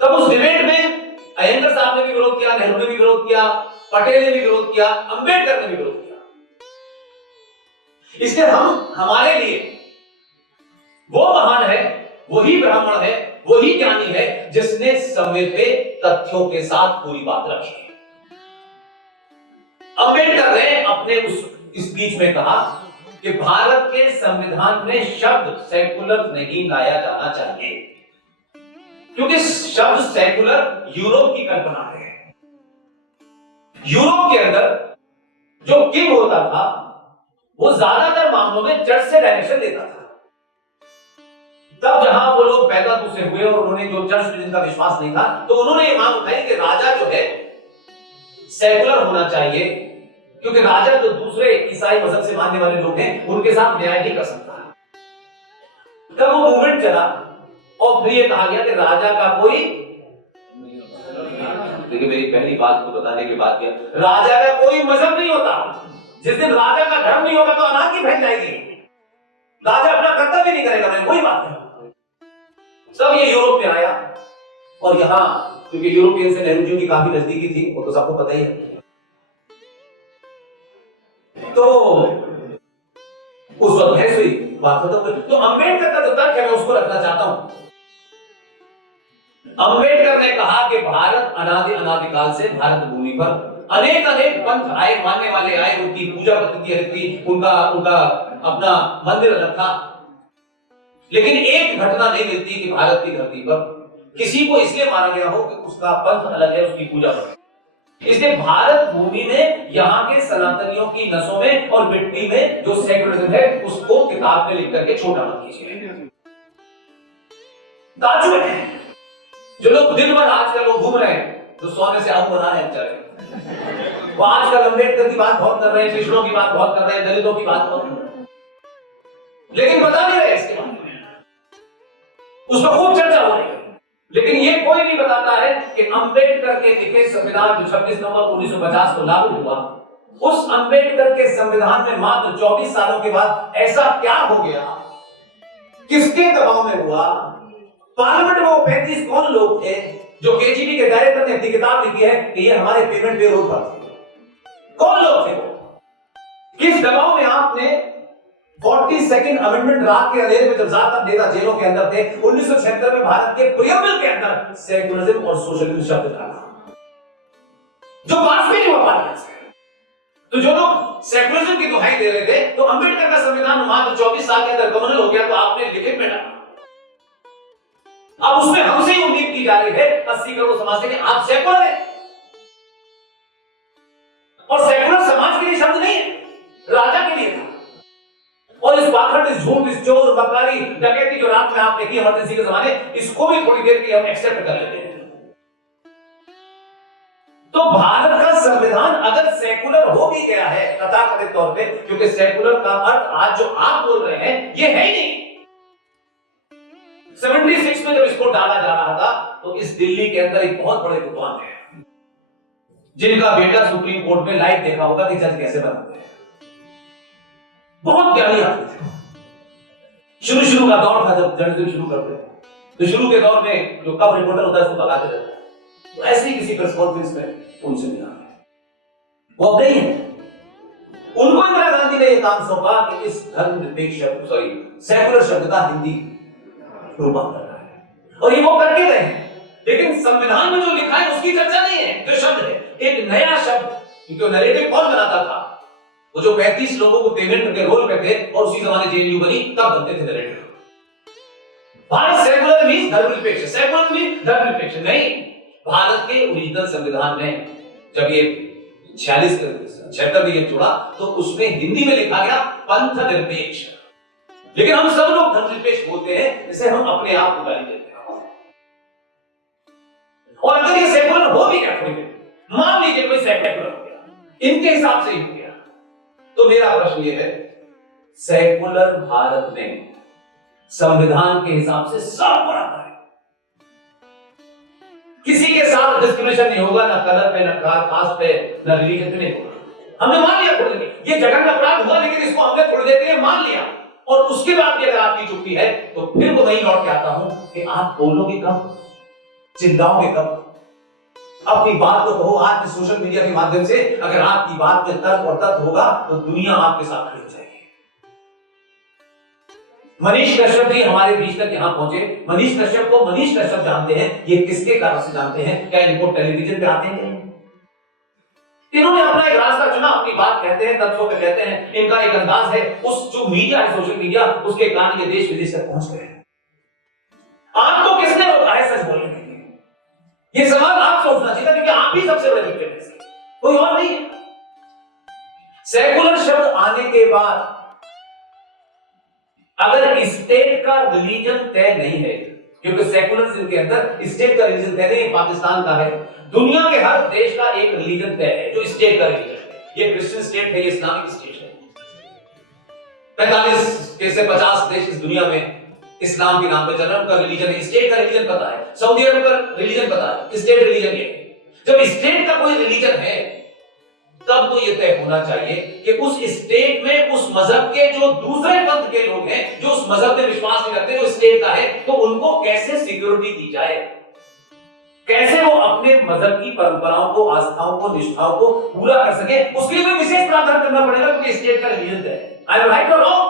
तब उस डिबेट में अयंगर साहब ने भी विरोध किया, नेहरू ने भी विरोध किया, पटेल ने भी विरोध किया, अंबेडकर ने भी विरोध किया। इसलिए हमारे लिए वो महान है, वही ब्राह्मण है, वही ज्ञानी है जिसने समेटे तथ्यों के साथ पूरी बात रखी। अंबेडकर ने अपने उस स्पीच में कहा कि भारत के संविधान में शब्द सेकुलर नहीं लाया जाना चाहिए, क्योंकि शब्द सेकुलर यूरोप की कल्पना है। यूरोप के अंदर जो किंग होता था वो ज्यादातर मामलों में जज से डायरेक्शन देता था। तब जहां वो लोग पैदा दूसरे हुए और उन्होंने जो जज में जिनका विश्वास नहीं था, तो उन्होंने ये मांग उठाई कि राजा जो है सेकुलर होना चाहिए, क्योंकि राजा जो दूसरे ईसाई मजहब से मानने वाले लोग हैं उनके साथ न्याय नहीं कर सकता। तब वो मूवमेंट चला और फिर ये कहा गया कि राजा का कोई, देखिए मेरी पहली बात को बताने के बाद क्या, राजा का कोई मजहब नहीं होता। जिस दिन राजा का धर्म नहीं होगा तो अनार्की फैल जाएगी, राजा अपना कर्तव्य नहीं करेगा, वही बात है। सब ये यूरोप में आया और यहां क्योंकि यूरोपियन से नेहरू जी की काफी नजदीकी थी, वो तो सबको पता ही है, तो उस वक्त बहस हुई, बात खत्म हुई। तो अंबेडकर का जो तर्क है मैं उसको रखना चाहता हूं। अंबेडकर ने कहा कि भारत अनादिकाल से भारत भूमि पर अनेक पंथ आए, मानने वाले आए, उनकी पूजा पद्धति अलग थी, उनका अपना मंदिर अलग था, लेकिन एक घटना नहीं मिलती कि भारत की धरती पर किसी को इसलिए मारा गया हो कि उसका पंथ अलग है, उसकी पूजा पद्धति। इसलिए भारत भूमि में यहाँ के सनातनियों की नसों में और मिट्टी में जो सेकुलरिज्म है उसको किताब में लिख करके छोटा मत कीजिए। ताजुब है जो लोग दिन भर आजकल लोग घूम रहे हैं, जो सोने से आलू बना रहे हैं बेचारे, वो आजकल अम्बेडकर की बात बहुत कर रहे हैं, कृष्णों की बात बहुत कर रहे हैं, दलितों की बात बहुत कर रहे हैं, लेकिन बता नहीं रहे इसके बारे में, उस पर खूब चर्चा हो रही है, लेकिन ये कोई नहीं बताता है कि अंबेडकर के लिखे संविधान जो 26 नवंबर 1950 को लागू हुआ, उस अंबेडकर के संविधान में मात्र 24 सालों के बाद ऐसा क्या हो गया, किसके दबाव में हुआ, पार्लियामेंट में वो 35 कौन लोग थे जो केजीबी के डायरेक्टर ने अपनी किताब लिखी है कि ये हमारे पेमेंट पे रोक पर थे, कौन लोग थे वो, किस दबाव में आपने 42nd अमेंडमेंट रात के अंधेरे में जब ज्यादातर नेता जेलों के अंदर थे 1976 में भारत के प्रियम्बल के अंदर सेकुलरिज्म और सोशलिज्म शब्द डाला जो पास भी नहीं हुआ पार्लियामेंट से। तो जो लोग सेकुलरिज्म की दुहाई दे रहे थे, तो अंबेडकर का संविधान मात्र 24 साल के अंदर कम्युनल हो गया, तो आपने लिखित में डाला। अब उसमें हमसे ही उम्मीद की जा रही है 80 करोड़ समाज से कि आप सेकुलर हैं, और सेकुलर समाज के लिए शब्द नहीं है, राजा के लिए था। और इस पाखंड, इस झूठ, इस चोर, बदकारी, डकैती जो रात में आपने की इमरजेंसी के जमाने, इसको भी थोड़ी देर के लिए हम एक्सेप्ट कर लेते हैं। तो भारत का संविधान अगर सेकुलर हो भी गया है तथाकथित तौर पे, क्योंकि सेकुलर का अर्थ आज जो आप बोल रहे हैं ये है ही नहीं। 76 में जब इसको डाला जा रहा था तो इस दिल्ली के अंदर एक बहुत बड़े विद्वान है जिनका बेटा सुप्रीम कोर्ट में लाइव देखा होगा कि जज कैसे बनाते हैं। बहुत ज्ञानी आदमी थे। शुरू का दौर था जब जर्नलिज्म शुरू करते हैं, तो शुरू के दौर में जो कब रिपोर्टर होता है उसको भगाते रहता है। तो ऐसे ही किसी प्रेस कॉन्फ्रेंस में उनसे मिला, वो अब नहीं है। उनको इंदिरा गांधी ने यह काम सौंपा कि इस धर्मनिरपेक्ष सेकुलर शब्द का हिंदी रूपांतर करना है, और ये वो करके रहे हैं। लेकिन संविधान में जो लिखा है उसकी चर्चा नहीं है। जो शब्द है एक नया शब्द, क्योंकि नैरेटिव कौन बनाता था? वो जो 35 लोगों को पेमेंट करके रोल पे थे और उसी जमाने जेएनयू बनी, तब बनते थे नैरेटिव। भारत सेकुलर मींस धर्मनिरपेक्ष, सेकुलर मींस धर्मनिरपेक्ष नहीं। भारत के ओरिजिनल संविधान में जब ये 76 में ये जोड़ा तो उसमें हिंदी में लिखा गया पंथ निरपेक्ष। लेकिन हम सब लोग धर्मनिरपेक्ष बोलते हैं, इसे हम अपने आप को गाली देते हैं। और अगर ये सेकुलर हो भी गया, थोड़ी देर मान लीजिए कोई सेकुलर हो गया, इनके हिसाब से ही हो गया, तो मेरा प्रश्न ये है, सेकुलर भारत में संविधान के हिसाब से सब बराबर है, किसी के साथ डिस्क्रिमिनेशन नहीं होगा, ना कलर पे, ना कास्ट पे, ना रिलीजन पे नहीं होगा। हमने मान लिया थोड़ी देर, ये जघन्य अपराध हुआ, लेकिन इसको हमने थोड़ी देर के लिए मान लिया, और उसके बाद भी अगर आपकी चुप्पी है तो फिर वो वही लौट के आता हूं कि आप बोलोगे कब, चिल्लाओगे कब? अपनी बात को कहो। आज के सोशल मीडिया के माध्यम से अगर आपकी बात में तर्क और तथ्य होगा तो दुनिया आपके साथ खड़ी हो जाएगी। मनीष कश्यप जी हमारे बीच तक यहां पहुंचे। मनीष कश्यप को मनीष कश्यप जानते हैं, ये किसके कारण से जानते हैं? क्या इनको टेलीविजन पे आते हैं? इन्होंने अपना एक रास्ता चुना, अपनी बात कहते हैं, तथ्यों पे कहते हैं, इनका एक अंदाज है। उस जो मीडिया है, सोशल मीडिया, उसके कारण ये देश विदेश तक पहुंच गए। आपको किसने रोका है सच बोलने के लिए? ये सवाल आप सोचना चाहिए, क्योंकि आप ही सबसे बड़े विक्टिम हैं, कोई और नहीं है। सेकुलर शब्द आने के बाद अगर स्टेट का रिलीजन तय नहीं है, क्योंकि सेकुलरिज्म के अंदर स्टेट का रिलीजन तय नहीं, पाकिस्तान का है, दुनिया के हर देश का एक रिलीजन तय है जो स्टेट का रिलीजन है। ये क्रिश्चियन स्टेट है, ये इस्लामिक स्टेट है। 45 से 50 देश इस दुनिया में इस्लाम के नाम पे चल रहा है, उनका रिलीजन है, स्टेट का रिलीजन पता है। सऊदी अरब का रिलीजन पता है, स्टेट रिलीजन ये। जब स्टेट का कोई रिलीजन है तब तो ये तय होना चाहिए कि उस स्टेट में उस मजहब के जो दूसरे पंथ के लोग हैं, जो उस मजहब में विश्वास नहीं रखते, जो स्टेट का है, तो उनको कैसे सिक्योरिटी दी जाए, कैसे वो अपने मजहब की परंपराओं को, आस्थाओं को, निष्ठाओं को पूरा कर सके। उसके लिए विशेष प्रावधान करना पड़ेगा, क्योंकि स्टेट का रिलीजन है। आई एम राइट और रॉन्ग?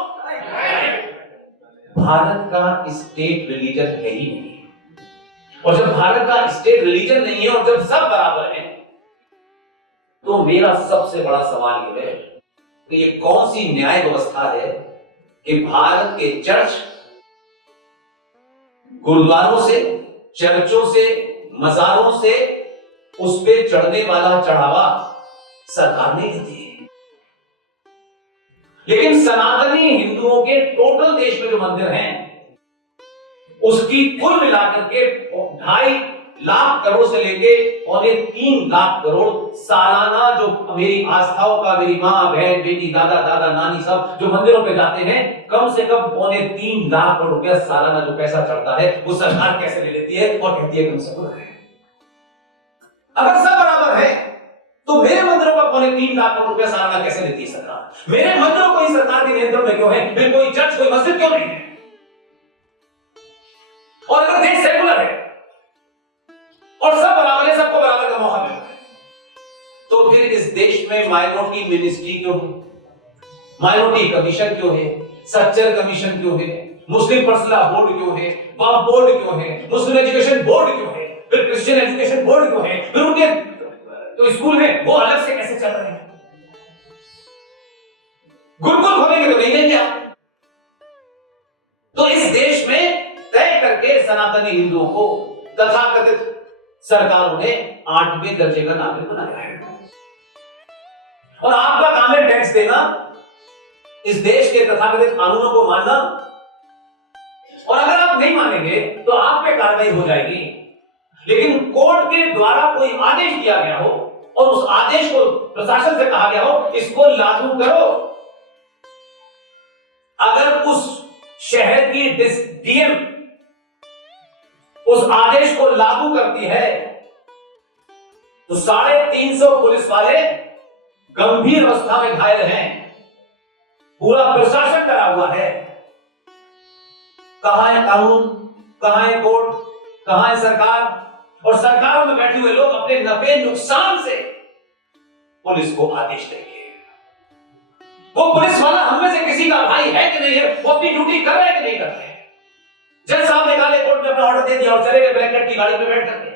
भारत का स्टेट रिलीजन है ही नहीं, और जब भारत का स्टेट रिलीजन नहीं है और जब सब बराबर हैं, तो मेरा सबसे बड़ा सवाल यह है कि ये कौन सी न्याय व्यवस्था है कि भारत के चर्च, गुरुद्वारों से, चर्चों से, मजारों से उस पे चढ़ने वाला चढ़ावा सरकार नहीं देती है, लेकिन सनातनी हिंदुओं के टोटल देश में जो मंदिर हैं उसकी कुल मिलाकर के 2.5 लाख करोड़ से लेके 3 लाख करोड़ सालाना जो मेरी आस्थाओं का, मेरी मां, बहन, बेटी, दादा, नानी सब जो मंदिरों पे जाते हैं, कम से कम 3.25 लाख करोड़ रुपया सालाना जो पैसा चढ़ता है, वो सरकार कैसे ले लेती है और कहती है कि हम सब है। अगर सब बराबर है तो मेरे मंदिरों का 3.25 लाख करोड़ रुपया सालाना कैसे लेती है सरकार? मेरे मंदिरों को ही सरकार के नियंत्रण में क्यों है? फिर कोई चर्च, कोई मस्जिद क्यों नहीं है? और अगर देश सेकुलर है और सब बराबर है, सबको बराबर का मौका मिल रहा है, तो फिर इस देश में माइनॉरिटी मिनिस्ट्री क्यों है? माइनॉरिटी कमीशन क्यों है? सच्चर कमीशन क्यों है? मुस्लिम पर्सनल बोर्ड क्यों है? वक्फ बोर्ड क्यों है? मुस्लिम एजुकेशन बोर्ड क्यों है? फिर क्रिश्चियन एजुकेशन बोर्ड क्यों है? फिर उनके तो स्कूल है वो अलग से कैसे चल रहे हैं? गुरुकुल खोलेंगे तो नहीं देंगे आप। तो इस देश में तय करके सनातनी हिंदुओं को तथाकथित सरकारों ने 8वें दर्जे का नागरिक बनाया है, और आपका काम है टैक्स देना, इस देश के तथाकथित कानूनों को मानना, और अगर आप नहीं मानेंगे तो आप पे कार्रवाई हो जाएगी। लेकिन कोर्ट के द्वारा कोई आदेश दिया गया हो और उस आदेश को प्रशासन से कहा गया हो इसको लागू करो, अगर उस शहर की डीएम उस आदेश को लागू करती है तो 350 पुलिस वाले गंभीर अवस्था में घायल हैं, पूरा प्रशासन डरा हुआ है। कहां है कानून, कहां है कोर्ट, कहां है सरकार? और सरकारों में बैठे हुए लोग अपने नफे नुकसान से पुलिस को आदेश देंगे। वो पुलिस वाला हम में से किसी का भाई है कि नहीं है? वो अपनी ड्यूटी कर रहे हैं कि नहीं कर रहे हैं? जज साहब ने काले कोर्ट में अपना ऑर्डर दे दिया और चले गए ब्लैकेट की गाड़ी में बैठ करके।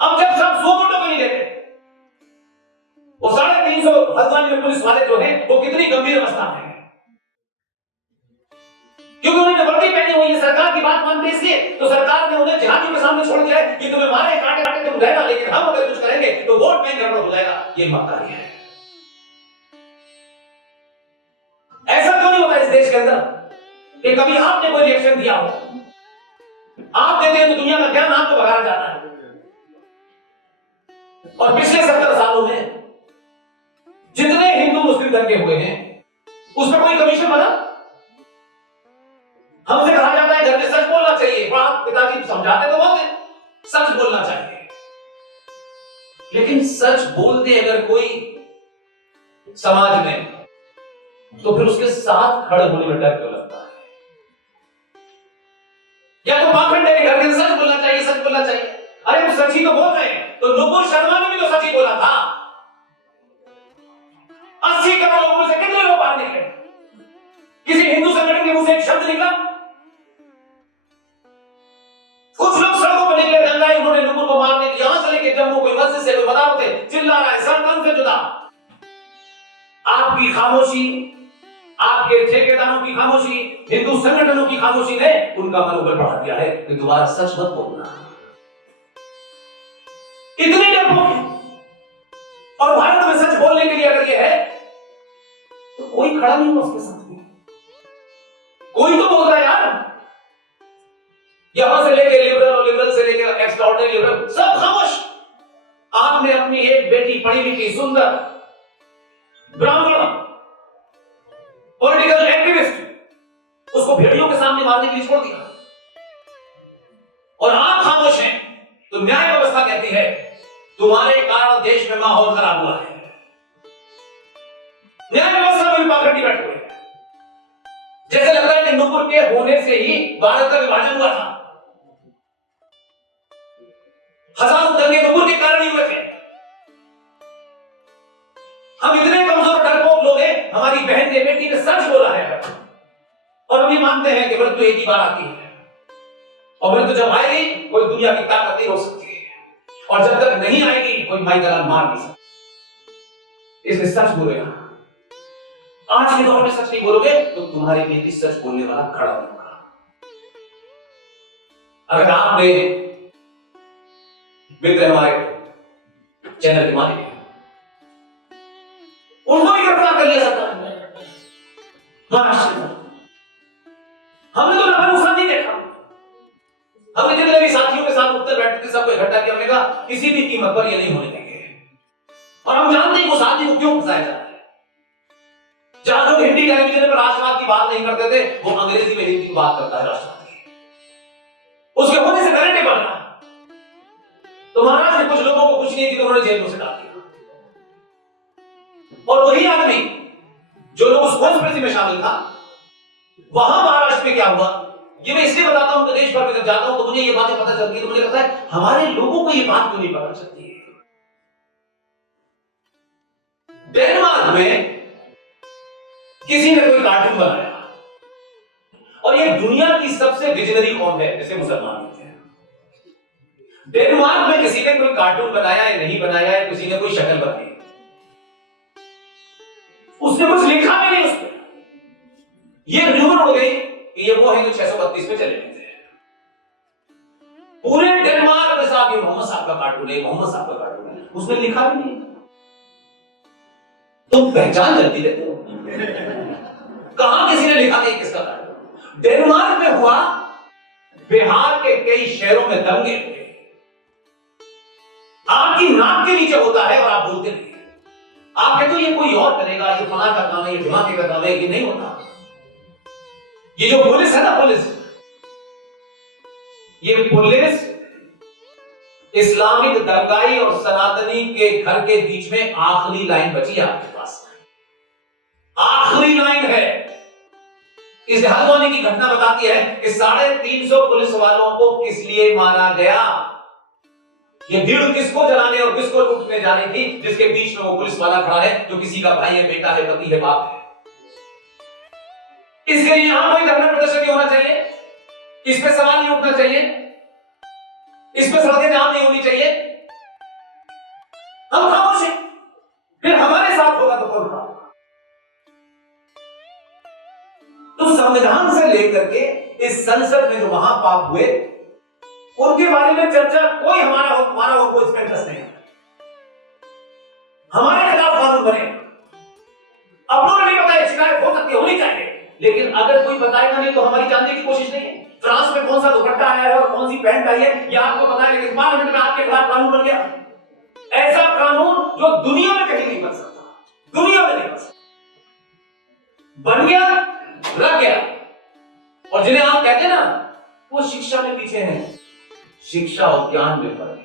अब जब सब 100 वोटों को नहीं देते, वो 350 हल्द्वानी में पुलिस वाले जो हैं वो कितनी गंभीर अवस्था में है, क्योंकि उन्होंने वर्दी पहनी हुई है, सरकार की बात मानते इसलिए। तो सरकार ने उन्हें जहाजियों के सामने छोड़ दिया है कि तुम्हें मारे काटे काटे तुम रहना, लेकिन हम अगर कुछ करेंगे तो वोट बैंक गड़बड़ हो जाएगा। ये मक्कारी है। ऐसा क्यों नहीं होता इस देश के अंदर कि कभी आपने कोई रिएक्शन दिया हो? आप देते हैं तो दुनिया का ध्यान आपको भगाया जाता है। और पिछले 70 सालों में जितने हिंदू मुस्लिम दंगे हुए हैं उसमें कोई कमीशन बना? हमसे कहा जाता है घर में सच बोलना चाहिए। पिताजी समझाते तो बोलते सच बोलना चाहिए, लेकिन सच बोलते अगर कोई समाज में, तो फिर उसके साथ खड़े होने में डर क्यों लगता है? या तो पाखंड है कि घर में सच बोलना चाहिए, सच बोलना चाहिए। अरे वो सच ही तो बोल रहे हैं। तो नुपुर शर्मा ने भी तो सच ही बोला था। 80 करोड़ लोगों से कितने लोग बाहर निकले? किसी हिंदू संगठन के मुंह से एक शब्द निकला? कुछ लोग सड़कों पर निकले, दंगाई, उन्होंने नुपुर को मारने की, यहां से लेके जम्मू, कोई मस्जिद से, कोई मदार से चिल्ला रहा है, सर तन से जुदा। आपकी खामोशी, आपके ठेकेदारों की खामोशी, हिंदू संगठनों की खामोशी ने उनका मनोबल बढ़ा दिया है कि दोबारा सच मत बोलना। इतने डरपोक। और भारत में सच बोलने के लिए अगर ये है तो कोई खड़ा नहीं हुआ उसके साथ में। कोई तो बोल रहा है यार। यहां से लेके लिबरल और लिबरल से लेके एक्स्ट्राऑर्डिनरी लिबरल सब खामोश। आपने अपनी एक बेटी पढ़ी लिखी सुंदर ब्राह्मण पॉलिटिकल एक्टिविस्ट उसको भेड़ियों के सामने मारने के लिए छोड़ दिया, और आप खामोश हैं। तो न्याय व्यवस्था कहती है तुम्हारे कारण देश में माहौल खराब हुआ है। न्याय व्यवस्था में पाखंडी बैठे हुए हैं। जैसे लगता है कि नुपुर के होने से ही भारत का विभाजन हुआ था। हजारों दंगे नुपुर के कारण ही हुए थे। हम इतने कमजोर डरपोक लोग हैं, हमारी बहन ने, बेटी ने सच बोला है और हम ये मानते हैं कि मृत्यु एक ही बार आती है, और मृत्यु जब आएगी कोई दुनिया की ताकत नहीं हो सकती है, और जब तक नहीं आएगी कोई माई का लाल मार नहीं सकता। इसलिए सच बोलेगा। आज के दौर में सच नहीं बोलोगे तो तुम्हारे लिए भी सच बोलने वाला खड़ा होगा। अगर आपने मित्र हमारे चैनल के मालिक उनको ही गिरफ्तार कर लिया सरकार ने महाराष्ट्र में, हमने तो नफा नुकसान नहीं देखा। हमने जितने भी साथियों के साथ उत्तर बैठते थे सबको इकट्ठा किया, हमने कहा किसी भी कीमत पर ये नहीं होने देंगे। और हम जानते हैं उस आदमी को क्यों फंसाया जाता है। जहां लोग हिंदी टेलीविजन पर राष्ट्रवाद की बात नहीं करते थे, वो अंग्रेजी में हिंदी की बात करता है राष्ट्रवाद की। उसके होने से नैरेटिव बन रहा। तो महाराष्ट्र में कुछ लोगों को कुछ नहीं थी तो उन्होंने जेल में से डाल दिया, और वही आदमी जो लोग उस कॉन्स्पिरेसी में शामिल था, वहां महाराष्ट्र में क्या हुआ ये मैं इसलिए बताता हूं कि देश भर में जब जाता हूं तो मुझे ये बातें पता चलती है, तो मुझे लगता है हमारे लोगों को ये बात क्यों नहीं पता चलती है। डेनमार्क में किसी ने कोई कार्टून बनाया, और ये दुनिया की सबसे विजनरी कौम है जिसे मुसलमान होते हैं। डेनमार्क में किसी ने कोई कार्टून बनाया या नहीं बनाया है, किसी ने कोई शक्ल बनाई, उसने कुछ लिखा भी नहीं उस पर। ये र्यूमर उड़ गई कि ये वो है जो 632 में चले गए थे। पूरे डेनमार्क में साहब ये मोहम्मद साहब का कार्टून है, मोहम्मद साहब का कार्टून है, उसने लिखा भी नहीं। तुम पहचान जल्दी लेते हो कहां किसी ने लिखा नहीं किसका कार्टून। डेनमार्क में हुआ, बिहार के कई शहरों में दंगे हुए। आपकी नाक के नीचे होता है और आप बोलते नहीं। आप कहते हो ये कोई और करेगा, ये फला का काम है, ये ढिमाके का काम है, ये नहीं होता। ये जो पुलिस है ना, ये पुलिस इस्लामिक दंगाई और सनातनी के घर के बीच में आखिरी लाइन बची है आपके पास। आखिरी लाइन इस हल्द्वानी की घटना बताती है कि 350 पुलिस वालों को किस लिए मारा गया। ये भीड़ किसको जलाने और किसको लूटने जा रही थी, जिसके बीच में वो पुलिस वाला खड़ा है जो किसी का भाई है, बेटा है, पति है, बाप है। इसके लिए यहां कोई धरना प्रदर्शन नहीं होना चाहिए, इस पे सवाल नहीं उठना चाहिए, इस पे सड़कें जाम नहीं होनी चाहिए। हम खामोश हैं, फिर हमारे साथ होगा तो कौन खाओ। तो संविधान से लेकर के इस संसद में जो महापाप हुए उनके बारे में चर्चा कोई हमारा हो कोई इसमें इंटरेस्ट नहीं। हमारे खिलाफ कानून बने, अपनों ने नहीं बताया, शिकायत हो सकती है, होनी चाहिए, लेकिन अगर कोई बताएगा नहीं तो हमारी जानने की कोशिश नहीं है। फ्रांस में कौन सा दुपट्टा आया है और कौन सी पैंट आई है यह आपको पता है, लेकिन पार्लियामेंट में आपके खिलाफ कानून बन गया। ऐसा कानून जो दुनिया में कहीं नहीं बन सकता, दुनिया में नहीं बन सकता, बन गया, रह गया। और जिन्हें आप कहते हैं ना वो शिक्षा में पीछे हैं, शिक्षा और ज्ञान में फर्क है।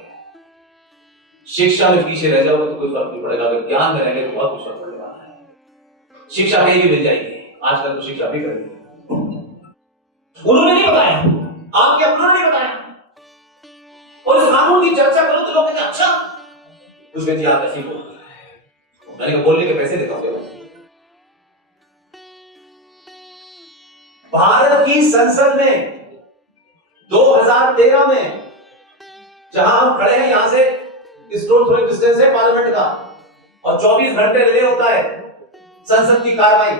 शिक्षा में पीछे रह जाओगे तो कोई फर्क नहीं पड़ेगा, अगर ज्ञान में रहेंगे तो बहुत कुछ फर्क पड़ेगा। शिक्षा कहीं भी मिल जाएगी, आजकल तो शिक्षा भी करेंगे। उन्होंने नहीं बताया, आपके अपनों ने नहीं बताया, और इस कानून की चर्चा करो तो लोग कहते अच्छा उसमें जी आप ऐसी बोलते हैं, मैंने कहा बोलने के पैसे देता हूं। भारत की संसद में 2013 में जहां हम खड़े हैं, यहां से स्टोन थ्रो डिस्टेंस है पार्लियामेंट का, और 24 घंटे रिले होता है संसद की कार्रवाई।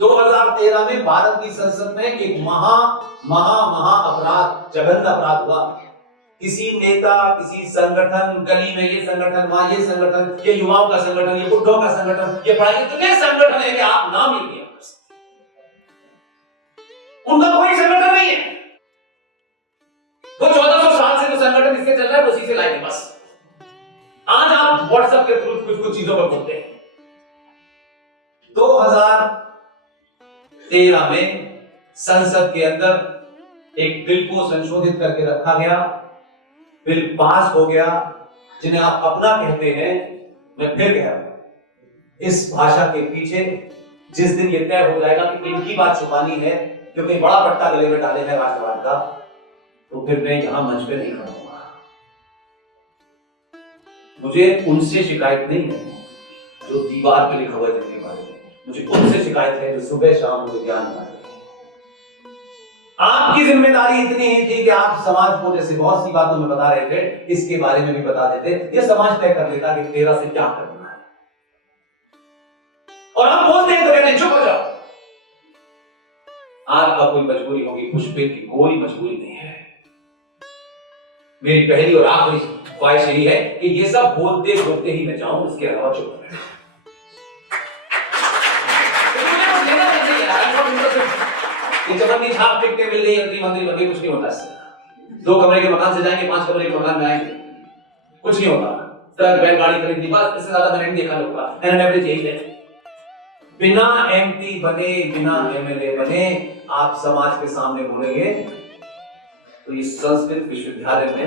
2013 में भारत की संसद में एक महा अपराध, जघन्य अपराध हुआ। किसी नेता, किसी संगठन, गली में ये संगठन, वहां ये संगठन, ये युवाओं का संगठन, ये बुढ़ों का संगठन, ये पढ़ाई, इतने संगठन है कि आप नाम ही नहीं, उनका कोई संगठन नहीं है। वो 1400 साल से जो संगठन इससे चल रहा है उसी से लाएंगे बस। आज आप व्हाट्सएप के थ्रू कुछ चीजों पर बोलते हैं। 2013 में संसद के अंदर एक बिल को संशोधित करके रखा गया, बिल पास हो गया, जिन्हें आप अपना कहते हैं। मैं फिर कह रहा हूं, इस भाषा के पीछे जिस दिन यह तय हो जाएगा कि इनकी बात छुपानी है क्योंकि बड़ा पट्टा गले में डाले हैं राष्ट्रवाद का, तो फिर मैं यहां मंच पे नहीं खड़ा हूंगा। मुझे उनसे शिकायत नहीं है जो दीवार पे लिखा हुआ है जिनके बारे में, मुझे उनसे शिकायत है जो सुबह शाम मुझे ज्ञान बांट रहे हैं। आपकी जिम्मेदारी इतनी ही थी कि आप समाज को जैसे बहुत सी बातों में बता रहे थे, इसके बारे में भी बता देते, ये समाज तय कर लेता कि 13 से क्या करना है। और हम बोलते हैं तो कहते हैं चुप हो जाओ। आपका कोई मजबूरी होगी, पुष्पे की कोई मजबूरी नहीं है। मेरी पहली और आखिरी ख्वाहिश यही है कि ये सब बोलते बोलते ही मैं जाऊं, इसके अलावा चुप रहे। ये चमत्ती छाप टिकटे मिल गई, मंत्री बन गई, कुछ नहीं होता इससे। 2 कमरे के मकान से जाएंगे, 5 कमरे के मकान में आएंगे, कुछ नहीं होता। ट्रक बैलगाड़ी खरीदी, बस इससे ज्यादा मैंने नहीं देखा लोग का। एवरेज यही है। बिना एमपी बने, बिना एमएलए बने आप समाज के सामने बोलेंगे तो इस संस्कृत विश्वविद्यालय में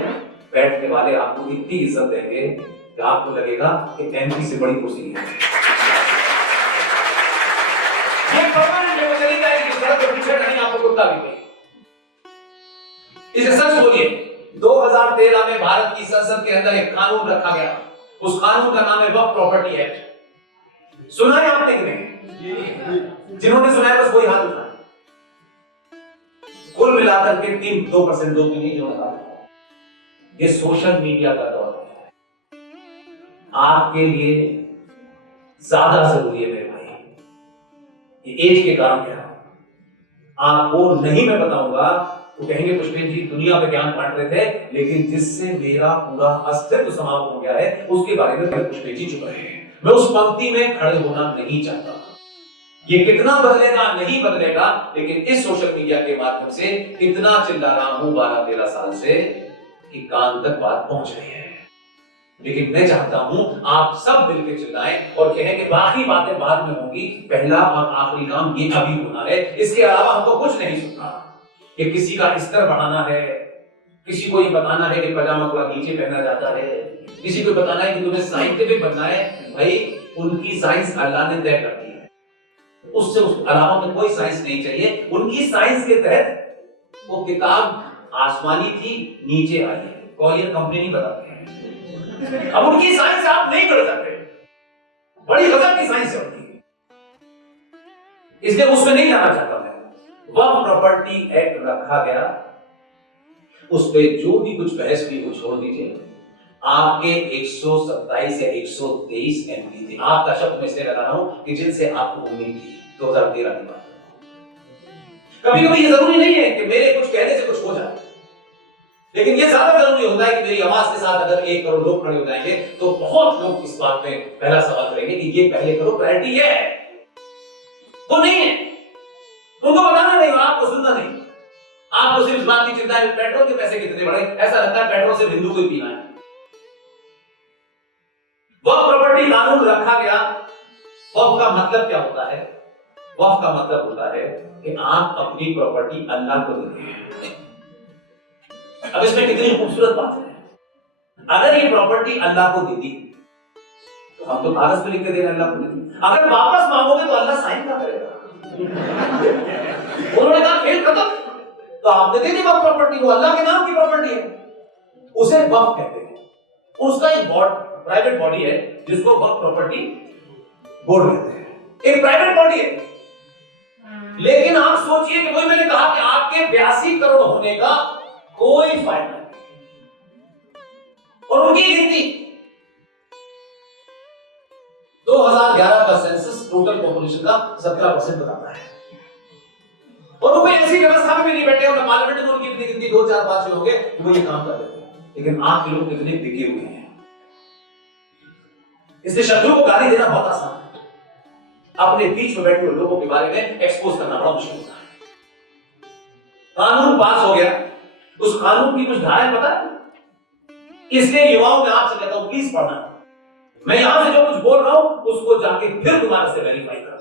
बैठने वाले आपको इतनी इज्जत देंगे कि आपको लगेगा कि एमपी से बड़ी कुर्सी है। ये परमानेंट है, चली जाएगी, सड़क पे पीछे नहीं आपको कुत्ता भी नहीं। इसे सच बोलिए, 2013 में भारत की संसद के अंदर एक कानून रखा गया, उस कानून का नाम है वक्फ प्रॉपर्टी एक्ट। सुना है आपने कि नहीं? जिन्होंने सुना है बस वही हाथ उठाए। कुल मिलाकर के 2% लोग भी नहीं जो बता रहे। ये सोशल मीडिया का दौर है, आपके लिए ज्यादा जरूरी है मेरे भाई। ये एज के कारण क्या है, आपको नहीं मैं बताऊंगा तो कहेंगे पुष्पेन जी दुनिया में ज्ञान बांट रहे थे, लेकिन जिससे मेरा पूरा अस्तित्व समाप्त हो गया है उसके बारे में पुष्पेन जी चुप रहे हैं। मैं उस पंक्ति में खड़े होना नहीं चाहता। ये कितना बदलेगा नहीं बदलेगा, लेकिन इस सोशल मीडिया के माध्यम से इतना चिल्ला रहा हूं 12-13 साल से कि कान तक बात पहुंच रही है। लेकिन मैं चाहता हूं आप सब मिलकर चिल्लाएं और कहें कि बाकी बातें बाद में होंगी, पहला और आखिरी काम ये अभी होना है। इसके अलावा हमको कुछ नहीं सुनना कि किसी का स्तर बढ़ाना है, किसी को ये बताना है कि पजामा थोड़ा नीचे पहना जाता है, किसी को बताना है कि तुम्हें साइंटिफिक बनना है। भाई उनकी साइंस अल्लाह ने तय कर दी है, उससे उस अलावा में कोई साइंस नहीं चाहिए। उनकी साइंस के तहत वो किताब आसमानी थी, नीचे आई है, कॉरियर कंपनी नहीं बताते हैं। अब उनकी साइंस आप नहीं कर सकते, बड़ी गजब की साइंस है उनकी, इसलिए उसमें नहीं जाना चाहता मैं। वह प्रॉपर्टी एक्ट रखा गया, उस पे जो भी कुछ बहस हुई वो छोड़ दीजिए। आपके 127 या 123 एमपी थे, आपका शब्द मैं इसलिए लगा रहा हूं कि जिनसे आपको उम्मीद थी 2013 की बात। कभी कभी ये जरूरी नहीं है कि मेरे कुछ कहने से कुछ हो जाए, लेकिन ये ज्यादा जरूरी होता है कि मेरी आवाज के साथ अगर 1 करोड़ लोग खड़े हो जाएंगे तो बहुत लोग इस बात में पहला सवाल करेंगे कि ये पहले करो, प्रायोरिटी ये है, वो नहीं है। उनको बताना नहीं, आपको सुनना नहीं, आपको सिर्फ इस बात की चिंता है पेट्रोल के पैसे कितने बढ़े, ऐसा लगता है पेट्रोल सिर्फ हिंदू को ही पीना है। वक्फ प्रॉपर्टी कानून रखा गया। वक्फ का मतलब क्या होता है? वक्फ का मतलब होता है कि आप अपनी प्रॉपर्टी अल्लाह को देते हैं। अब इसमें कितनी खूबसूरत बात है, अगर ये प्रॉपर्टी अल्लाह को दे दी तो हम तो कागज पे लिख के दे रहे हैं अल्लाह को दे दी, अगर वापस मांगोगे तो अल्लाह साइन क्या करेगा? उन्होंने कहा खेल खत्म, तो आपने दे दी वक्फ प्रॉपर्टी, वो अल्लाह के नाम की प्रॉपर्टी है, उसे वक्फ कहते हैं। उसका एक बोर्ड, प्राइवेट बॉडी है जिसको वक्फ प्रॉपर्टी बोर्ड कहते हैं, एक प्राइवेट बॉडी है। लेकिन आप सोचिए कि वही मैंने कहा कि आपके 82 करोड़ होने का कोई फायदा नहीं, और उनकी गिनती 2011 का सेंसस टोटल पॉपुलेशन का 17% बताता है, और वो कोई ऐसी व्यवस्था में भी नहीं बैठे, और पार्लियामेंट में उनकी इतनी गिनती 2, 4, 5 होंगे कि वो ये काम कर लेते हैं। लेकिन आपके लोग कितने बिके हुए हैं, इसलिए शत्रु को गाली देना बहुत आसान है, अपने बीच में बैठे हुए लोगों के बारे में एक्सपोज करना बड़ा मुश्किल होता है। कानून पास हो गया, उस कानून की कुछ धाराएं पता है, इसलिए युवाओं में आपसे कहता हूं प्लीज पढ़ना। मैं यहां से जो कुछ बोल रहा हूं उसको जाके फिर दोबारा से वेरीफाई करना।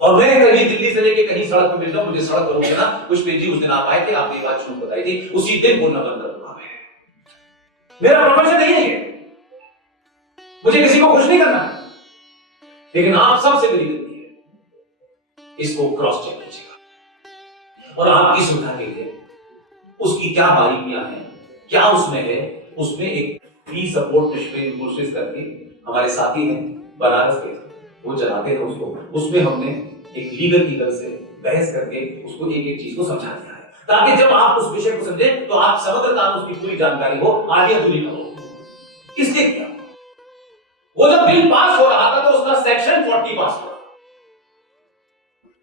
और मैं कहीं दिल्ली से लेके कहीं सड़क पर मिलता हूं, मुझे सड़क पर रोके ना, कुछ पेजी उस दिन आप आए थे, आपने ये बात शुरू बताई थी, उसी दिन बोलना बंद कर दूंगा मैं। मेरा प्रोफेशन नहीं है ये, मुझे किसी को खुश नहीं करना, लेकिन आप सबसे मेरी विनती है इसको क्रॉस चेक कीजिएगा, और आपकी सुविधा के लिए उसकी क्या बारीकियां हैं, क्या उसमें है। उसमें एक फ्री सपोर्ट कोशिश करके हमारे साथी हैं बनारस के, वो चलाते हैं उसको, उसमें हमने एक लीगल ईगल से बहस करके उसको एक एक चीज को समझा दिया है, ताकि जब आप उस विषय को समझे तो आप समग्र कानून की पूरी जानकारी हो, आधी अधूरी न हो। इसलिए क्या वो जब बिल पास हो रहा था तो उसका सेक्शन 40 पास हुआ।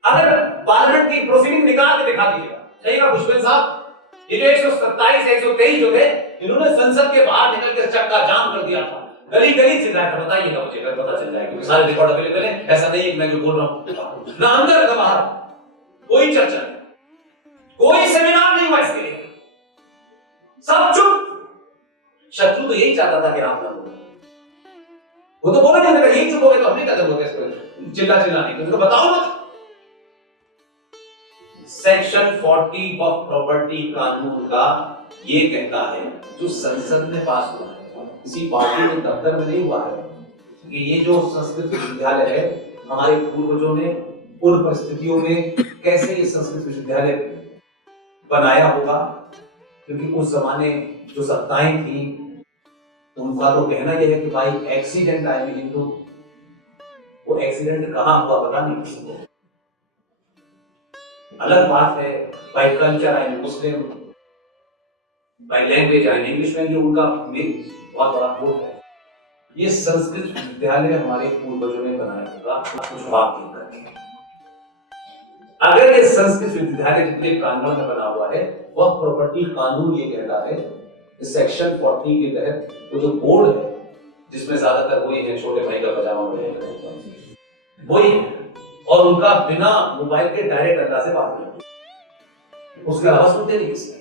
अगर पार्लियामेंट की प्रोसीडिंग निकाल के दिखा दीजिएगा, सही ना खुशबेन साहब, ये जो 127 123 जो थे, इन्होंने संसद के बाहर निकल के चक्का जाम कर दिया था, गली गली चिल्लाया था। बताइएगा मुझे, अगर पता चल जाएगा, सारे रिकॉर्ड अवेलेबल है, ऐसा नहीं है कि मैं जो बोल रहा हूं ना अंदर ना बाहर, कोई चर्चा नहीं, कोई सेमिनार नहीं हुआ इसके लिए, सब चुप। शत्रु तो यही चाहता था कि राम ना बोले, वो तो बोला नहीं, यही चुप हो गए तो हमने क्या जरूरत है इसको चिल्ला नहीं, तो बताओ मत। सेक्शन 40 वक्फ प्रॉपर्टी कानून का ये कहता है, जो संसद में पास हुआ है, किसी पार्टी में दफ्तर में नहीं हुआ है, कि ये जो संस्कृत विश्वविद्यालय है, हमारे पूर्वजों ने उन परिस्थितियों में कैसे ये संस्कृत विश्वविद्यालय बनाया होगा, क्योंकि उस जमाने जो सत्ताएं थी उनका तो कहना यह है कि भाई एक्सीडेंट आई मीन, तो वो एक्सीडेंट कहां हुआ पता नहीं किसी को। अलग बात है by culture I Muslim, by language I English में, जो उनका बहुत बड़ा कोड है। ये संस्कृत विद्यालय हमारे पूर्वजों ने बनाया होगा कुछ बात नहीं करके। अगर ये संस्कृत विद्यालय जितने प्रांगण में बना हुआ है, वह प्रॉपर्टी कानून ये कहता है सेक्शन 40 के तहत वो जो बोर्ड है, जिसमें ज्यादातर वही है, छोटे भाई का पजामा वही है, और उनका बिना मोबाइल के डायरेक्ट अल्लाह से बात करते, उसके अलावा सुनते नहीं किसी।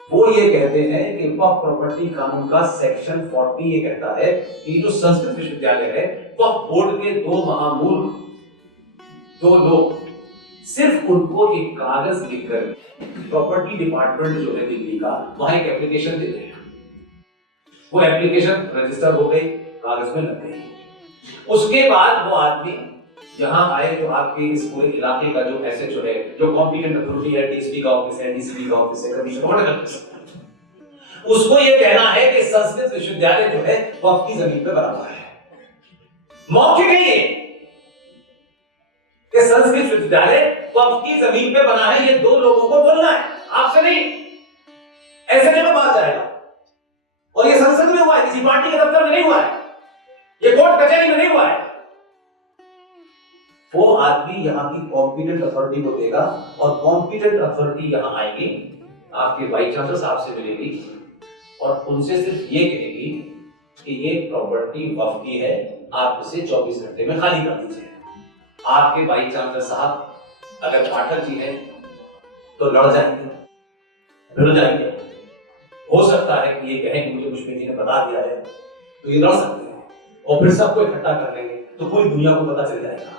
वो ये कहते हैं कि वक्फ प्रॉपर्टी कानून का सेक्शन 40 ये कहता है कि जो संस्कृत विश्वविद्यालय है, वक्फ बोर्ड के 2 महामूर्ख 2 लोग सिर्फ उनको एक कागज लिखकर, प्रॉपर्टी डिपार्टमेंट जो है दिल्ली का, वहां एक एप्लीकेशन देते हैं, वो एप्लीकेशन रजिस्टर हो गई, कागज में लग गई। उसके बाद वो आदमी यहाँ आए तो आपके इस पूरे इलाके का जो एसएचओ है, जो कॉम्पिटेंट अथॉरिटी है, डीएसपी का ऑफिस है, डीसीपी का ऑफिस है, कमिश्नर, उसको ये कहना है कि संस्कृत विश्वविद्यालय जो है वक्फ की जमीन पे बना हुआ है। मौखिक है ये कि संस्कृत विश्वविद्यालय वक्फ की जमीन पे बना है, ये दो लोगों को बोलना है, आपसे नहीं। ऐसे जगह बात जाएगा। और ये संसद में हुआ है, किसी पार्टी के दफ्तर में नहीं हुआ है, ये कोर्ट कचहरी में नहीं हुआ है। वो आदमी यहाँ की कॉम्पिटेंट अथॉरिटी को देगा और कॉम्पिटेंट अथॉरिटी यहाँ आएगी, आपके वाइस चांसलर साहब से मिलेगी और उनसे सिर्फ ये कहेगी कि ये प्रॉपर्टी वक्फ की है, आप इसे 24 घंटे में खाली कर दीजिए। आपके वाइस चांसलर साहब अगर पाठक जी हैं तो लड़ जाएंगे, भिड़ जाएंगे। हो सकता है कि ये कहें कि मुझे पुष्पिन जी ने बता दिया है, तो ये लड़ सकते हैं और फिर सबको इकट्ठा कर लेंगे तो पूरी दुनिया को पता चल जाएगा।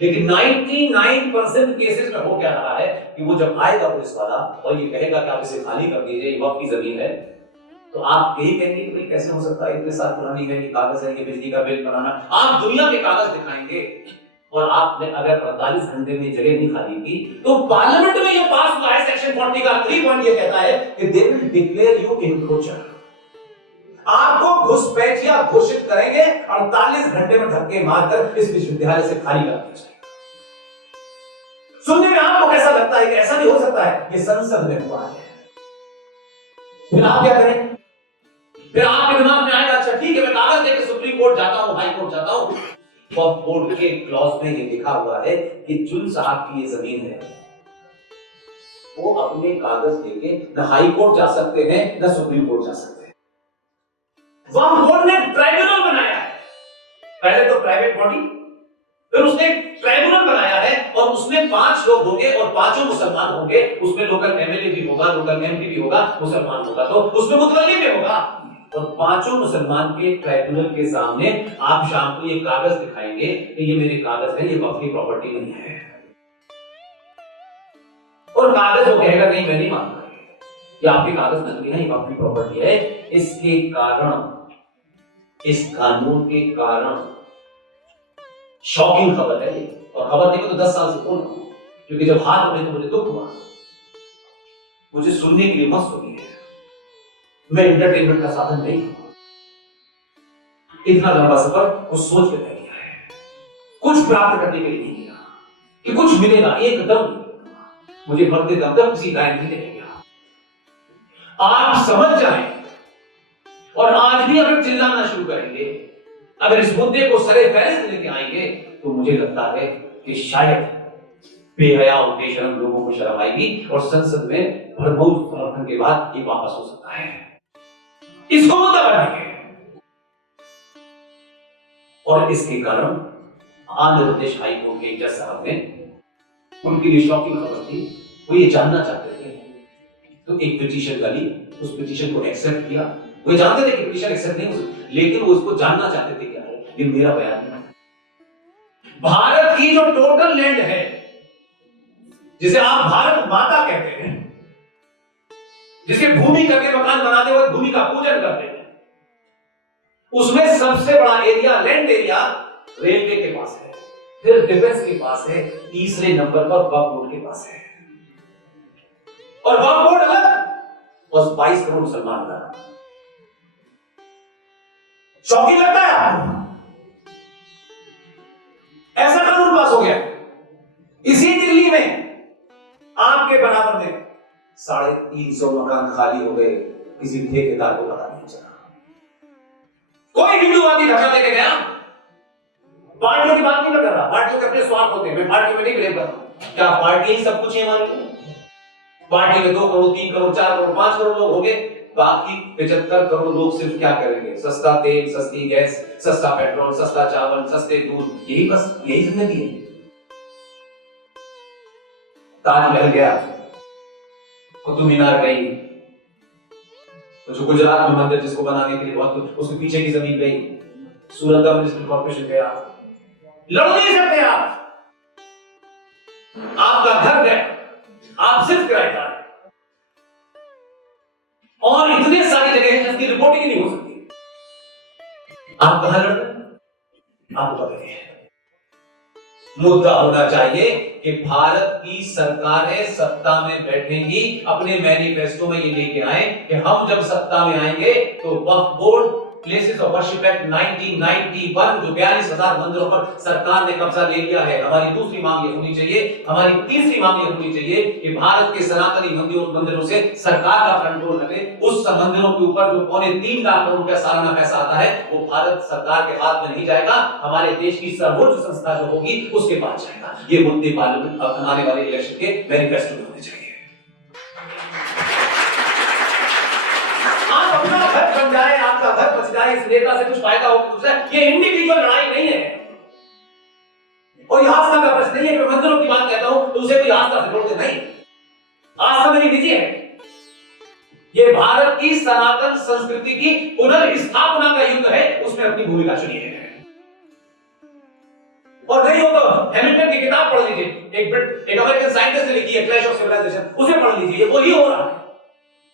लेकिन 99% केसेस में हो क्या रहा है कि वो जब आएगा पुलिस वाला और ये कहेगा कि आप इसे खाली कर दीजिए, ये वक्फ की जमीन है, तो आप यही कहेंगे कि भाई कैसे हो सकता है, इतने साल पुरानी है, ये कागज है, ये बिजली का बिल बनाना। आप दुनिया के कागज दिखाएंगे और आपने अगर 48 घंटे में जगह नहीं खाली की तो पार्लियामेंट में ये पास हुआ है, सेक्शन 40 का 3 पॉइंट ये कहता है कि दे विल डिक्लेयर यू एनक्रोचर। आपको घुसपैठिया घोषित करेंगे, 48 घंटे में धक्के मारकर इस विश्वविद्यालय से खाली कर दिया जाएगा। सुनने में आपको कैसा लगता है कि ऐसा नहीं हो सकता है? ये संसद में हुआ है। फिर आप क्या करें? फिर आपके दिमाग में आएगा अच्छा ठीक है, मैं कागज लेकर सुप्रीम कोर्ट जाता हूं, हाई कोर्ट जाता हूं। वक्फ बोर्ड के क्लॉज में ये लिखा हुआ है कि जुल साहब की ये जमीन है, वो अपने कागज लेके न हाई कोर्ट जा सकते हैं न सुप्रीम कोर्ट जा सकते हैं। वक्फ बोर्ड ने ट्राइब्यूनल बनाया है, पहले तो प्राइवेट बॉडी, फिर उसने ट्राइब्यूनल बनाया है और उसमें 5 लोग होंगे और पांचों मुसलमान होंगे। उसमें लोकल एमएलए भी होगा, लोकल एमपी भी होगा, मुसलमान होगा तो उसमें मुतवल्ली भी होगा। और पांचों मुसलमान के ट्राइब्यूनल के सामने आप शाम को ये कागज दिखाएंगे कि ये मेरे कागज है, ये वक्फ की प्रॉपर्टी नहीं है। और कागज वो कहेगा नहीं मैं नहीं मानता ये आपके कागज नकली है, ये वक्फ की प्रॉपर्टी है। इसके कारण, इस कानून के कारण शॉकिंग खबर है ये, और खबर देखो तो 10 साल से बोल रहा हूं, क्योंकि जब हाथ उठे तो मुझे दुख हुआ, मुझे सुनने के लिए मत सुनिए, मैं एंटरटेनमेंट का साधन नहीं हूं। इतना लंबा सफर कुछ सोच के तय किया है, कुछ प्राप्त करने के लिए नहीं किया कि कुछ मिलेगा एकदम, मुझे भरते दम तक किसी गायब नहीं देगा। आप समझ जाएं और आज भी अगर चिल्लाना शुरू करेंगे, अगर इस मुद्दे को सरे फहरिस्त लेके आएंगे, तो मुझे लगता है कि शायद बेहया उद्देश्य लोगों को शर्म आएगी और संसद में भरपूर समर्थन के बाद ये वापस हो सकता है। इसको मुद्दा बनाएंगे और इसके कारण आंध्र प्रदेश हाई कोर्ट के जज साहब ने, उनके लिए शॉकिंग खबर थी, वो ये जानना चाहते थे, तो एक पिटीशन डाली, उस पिटीशन को एक्सेप्ट किया। वो जानते थे कि पिटीशन एक्सेप्ट नहीं हो सकती, लेकिन वो उसको जानना चाहते थे क्या है। ये मेरा बयान है, भारत की जो टोटल लैंड है, जिसे आप भारत माता कहते हैं, जिसके भूमि करके मकान बनाते हुए भूमि का पूजन करते हैं, उसमें सबसे बड़ा एरिया, लैंड एरिया रेलवे के पास है, फिर डिफेंस के पास है, तीसरे नंबर पर वक्फ बोर्ड के पास है। और वक्फ बोर्ड अलग और 22 करोड़ मुसलमान अलग। शॉकिंग लगता है आपको? ऐसा कानून पास हो गया। इसी दिल्ली में आपके बराबर में 350 मकान खाली हो गए, किसी ठेकेदार को पता नहीं चला। कोई हिंदूवादी धक्का देके गया। पार्टियों की बात नहीं मैं कर रहा, पार्टियों के अपने स्वार्थ होते हैं, मैं पार्टियों में नहीं ब्लेम कर रहा। क्या पार्टी ही सब कुछ है हमारी? पार्टी में 2 करोड़, 3 करोड़, 4 करोड़, 5 करोड़ लोग होंगे, बाकी 75 करोड़ लोग सिर्फ क्या करेंगे? सस्ता तेल, सस्ती गैस, सस्ता पेट्रोल, सस्ता चावल, सस्ते दूध, यही बस, यही जिंदगी है। ताजमहल गया, कुतुब मीनार गई, जो गुजरात में मंदिर जिसको बनाने के लिए बहुत, उसके पीछे की जमीन गई, सूरत म्युनिसिपल कॉर्पोरेशन गया। लड़ नहीं सकते आप, आपका घर गया, आप सिर्फ किराएदार, और इतने सारी जगह हैं जिसकी रिपोर्टिंग ही नहीं हो सकती। आप कहां लड़ रहे हैं? आपको पता नहीं है। मुद्दा होना चाहिए कि भारत की सरकारें सत्ता में बैठेंगी, अपने मैनिफेस्टो में ये लेके आए कि हम जब सत्ता में आएंगे तो Waqf board, places of worship act 1991 जो 42,000 मंदिरों पर सरकार ने कब्जा ले लिया है, हमारी दूसरी मांग ये होनी चाहिए, हमारी तीसरी मांग ये होनी चाहिए कि भारत के सनातनी मंदिरों से सरकार का कंट्रोल हटे। उस मंदिरों के ऊपर जो 3.25 लाख करोड़ रुपया सालाना पैसा आता है वो भारत सरकार के हाथ में नहीं जाएगा, हमारे देश की सर्वोच्च संस्था जो होगी उसके पास जाएगा। ये मुद्दे पार्लियामेंट आने वाले इलेक्शन के मैनिफेस्टो में होने चाहिए। आप अपना घर बन जाए, आपका घर बच जाए, इस नेता से कुछ फायदा हो कुछ है, ये इंडिविजुअल लड़ाई नहीं है और आस्था का प्रश्न नहीं है। मैं मंदिरों की बात कहता हूं तो उसे कोई आस्था से जोड़ते नहीं, आस्था मेरी निजी है। ये भारत की सनातन संस्कृति की पुनर्स्थापना का युद्ध है, उसमें अपनी भूमिका चुनिए। और नहीं हो तो हैमिल्टन की किताब पढ़ लीजिए, एक अमेरिकन साइंटिस्ट ने लिखी है क्लैश ऑफ सिविलाइजेशन, उसे पढ़ लीजिए। वो ही हो रहा है।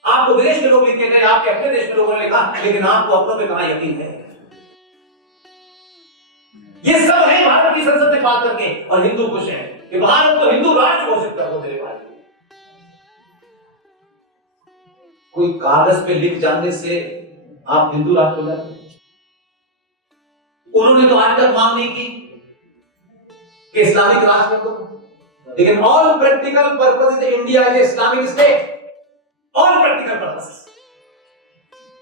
आपको विदेश के लोग लिख के गए, आपके अपने देश के लोगों ने लिखा, लेकिन आपको अपनों पे कहां यकीन है? ये सब है भारत की संसद में बात करके, और हिंदू खुश है कि भारत को हिंदू राष्ट्र घोषित कर दो। मेरे भाई, कोई कागज पे लिख जाने से आप हिंदू राष्ट्र हो जाते? उन्होंने तो आज तक मांग नहीं की कि इस्लामिक राष्ट्र को, लेकिन all practical purpose India is Islamic state. All practical purpose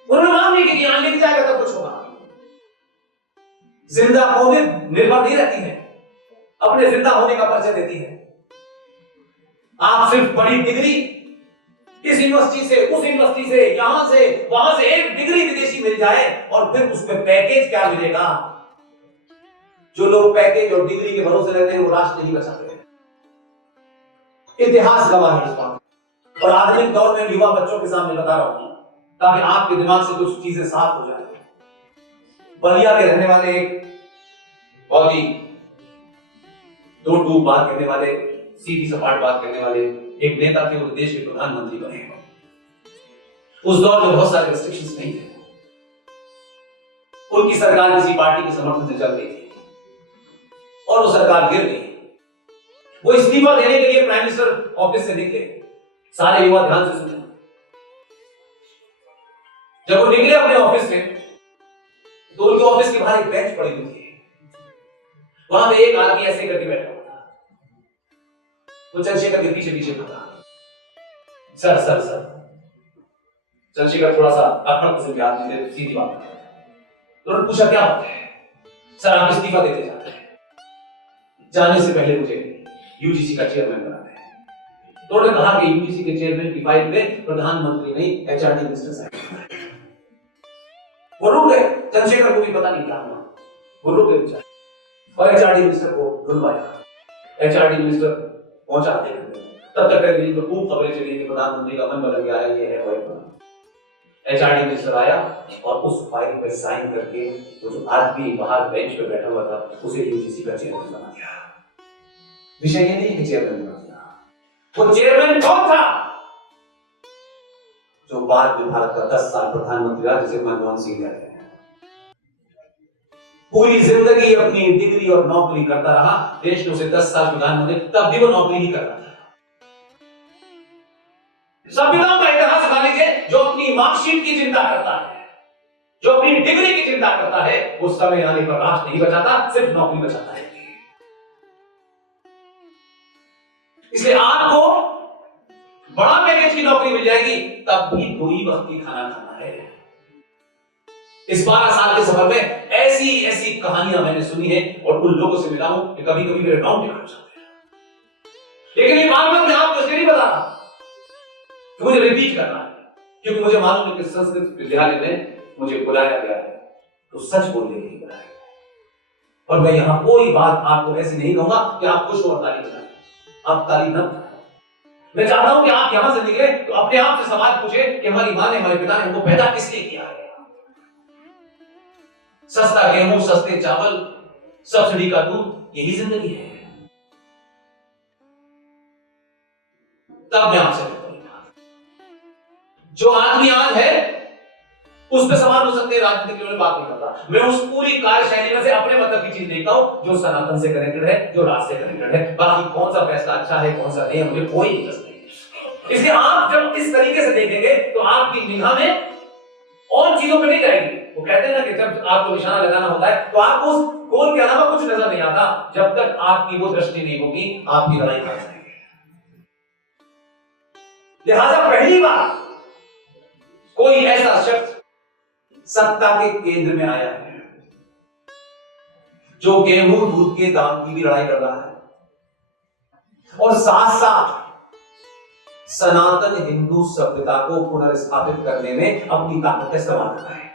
उन्होंने मांग नहीं की कि यहां लिख जाएगा तब कुछ होगा। जिंदा कौमें निर्भर नहीं रहती है, अपने जिंदा होने का परिचय देती है। आप सिर्फ बड़ी डिग्री इस यूनिवर्सिटी से, उस यूनिवर्सिटी से, यहां से वहां से एक डिग्री विदेशी मिल जाए और फिर उसमें पैकेज क्या मिलेगा? जो लोग पैकेज और डिग्री के भरोसे रहते हैं वो राष्ट्र नहीं बचाते हैं। इतिहास गवाह है इस बात। और आधुनिक दौर में युवा बच्चों के सामने बता रहा हूं ताकि आपके दिमाग से कुछ चीजें साफ हो जाए। बलिया के रहने वाले एक बहुत ही दो टूक बात कहने वाले, सीधी सपाट बात कहने वाले एक नेता थे, वो देश के प्रधानमंत्री बने। उस दौर में बहुत सारे रिस्ट्रिक्शंस नहीं थे, उनकी सरकार किसी पार्टी के समर्थन से चल रही थी और वो सरकार गिर गई। वो इस्तीफा देने के लिए प्राइम मिनिस्टर ऑफिस से निकले। सारे युवा ध्यान से सुने। जब वो निकले अपने ऑफिस से तो उनके ऑफिस के बाहर एक बेंच पड़ी हुई थी। वहां पे एक आदमी ऐसे करके बैठा हुआ था। वो चंद्रशेखर के पीछे पीछे भागा। Sir sir sir. चंद्रशेखर थोड़ा सा अकड़ किस्म के आदमी थे, सीधी बात कर। तो उन्होंने पूछा क्या होता है? सर आप इस्तीफा देते जाते हैं, जाने से पहले मुझे यूजीसी का चेयरमैन बनाते हैं। तो उन्होंने कहा कि यूजीसी के चेयरमैन की फाइल में प्रधानमंत्री नहीं एचआरडी मिनिस्टर साहब। वो रुक गए। चंद्रशेखर को भी पता नहीं क्या हुआ, वो रुक गए और एचआरडी मिनिस्टर को ढूंढवाया। एचआरडी मिनिस्टर पहुंचा थे, तब तक दिल्ली में खूब खबरें चली कि प्रधानमंत्री का मन बदल गया है, ये है वो है। एचआरडी मिनिस्टर आया और उस फाइल पे साइन करके वो जो आदमी बाहर बेंच पे बैठा हुआ था उसे यूजीसी का चेयरमैन बना दिया। विषय ये नहीं कि चेयरमैन बना दिया, वो चेयरमैन कौन था? जो बाद में भारत का 10 साल प्रधानमंत्री रहा, जिसे मनमोहन सिंह कहते हैं। पूरी जिंदगी अपनी डिग्री और नौकरी करता रहा, देश ने उसे 10 साल प्रधानमंत्री, तब भी वो नौकरी नहीं कर रहा था। संविधान का इतिहास उठा लीजिए, जो अपनी मार्कशीट की चिंता करता है, जो अपनी डिग्री की चिंता करता है, वो समय आने पर राष्ट्र नहीं बचाता, सिर्फ नौकरी बचाता है। इसलिए आपको बड़ा पैकेज की नौकरी मिल जाएगी, तब भी 2 ही वक्त की खाना खाना है। इस 12 साल के सफर में ऐसी ऐसी कहानियां मैंने सुनी है और उन लोगों से मिला हूं कि कभी कभी मेरे रोंगटे खड़े हो जाते हैं। लेकिन ये बात मैं आपको इसलिए नहीं बता रहा कि मुझे रिपीट करना है, क्योंकि मुझे मालूम है कि संस्कृत विद्यालय में मुझे बुलाया गया है तो सच बोलने के लिए बुलाया गया। और मैं यहां कोई बात आपको ऐसी नहीं कहूंगा कि आप खुश हो और ताली बजाएं। आप ताली न बजाएं। मैं चाहता हूं कि आप यहां से निकले तो अपने आप से सवाल पूछे कि हमारी मां ने, हमारे पिता ने हमको पैदा किस लिए किया है? सस्ता गेहूं, सस्ते चावल, सब्सिडी का दूध, यही जिंदगी है। तब मैं आपसे कहूंगा, जो आदमी आज है उस पर सवाल हो सकते हैं, राजनीतिक लेवल में बात नहीं करता। मैं उस पूरी कार्यशैली में से अपने मतलब की चीज देखता हूं जो सनातन से कनेक्टेड है, जो राज से कनेक्टेड है। बाकी कौन सा फैसला अच्छा है, कौन सा नहीं है, मुझे कोई इंटरेस्ट नहीं। इसलिए आप जब इस तरीके से देखेंगे तो आपकी निगाह में और चीजों पे नहीं जाएगी। वो कहते हैं ना कि जब आपको निशाना लगाना होता है तो आपको उस गोल के अलावा कुछ नजर नहीं आता जब तक आपकी वो दृष्टि नहीं होगी, आपकी लड़ाई कर जाएगी। लिहाजा पहली बार कोई ऐसा शख्स सत्ता के केंद्र में आया है जो गेहूं दूध के दाम की भी लड़ाई कर रहा है और साथ साथ सनातन हिंदू सभ्यता को पुनर्स्थापित करने में अपनी ताकत का इस्तेमाल कर रहा है।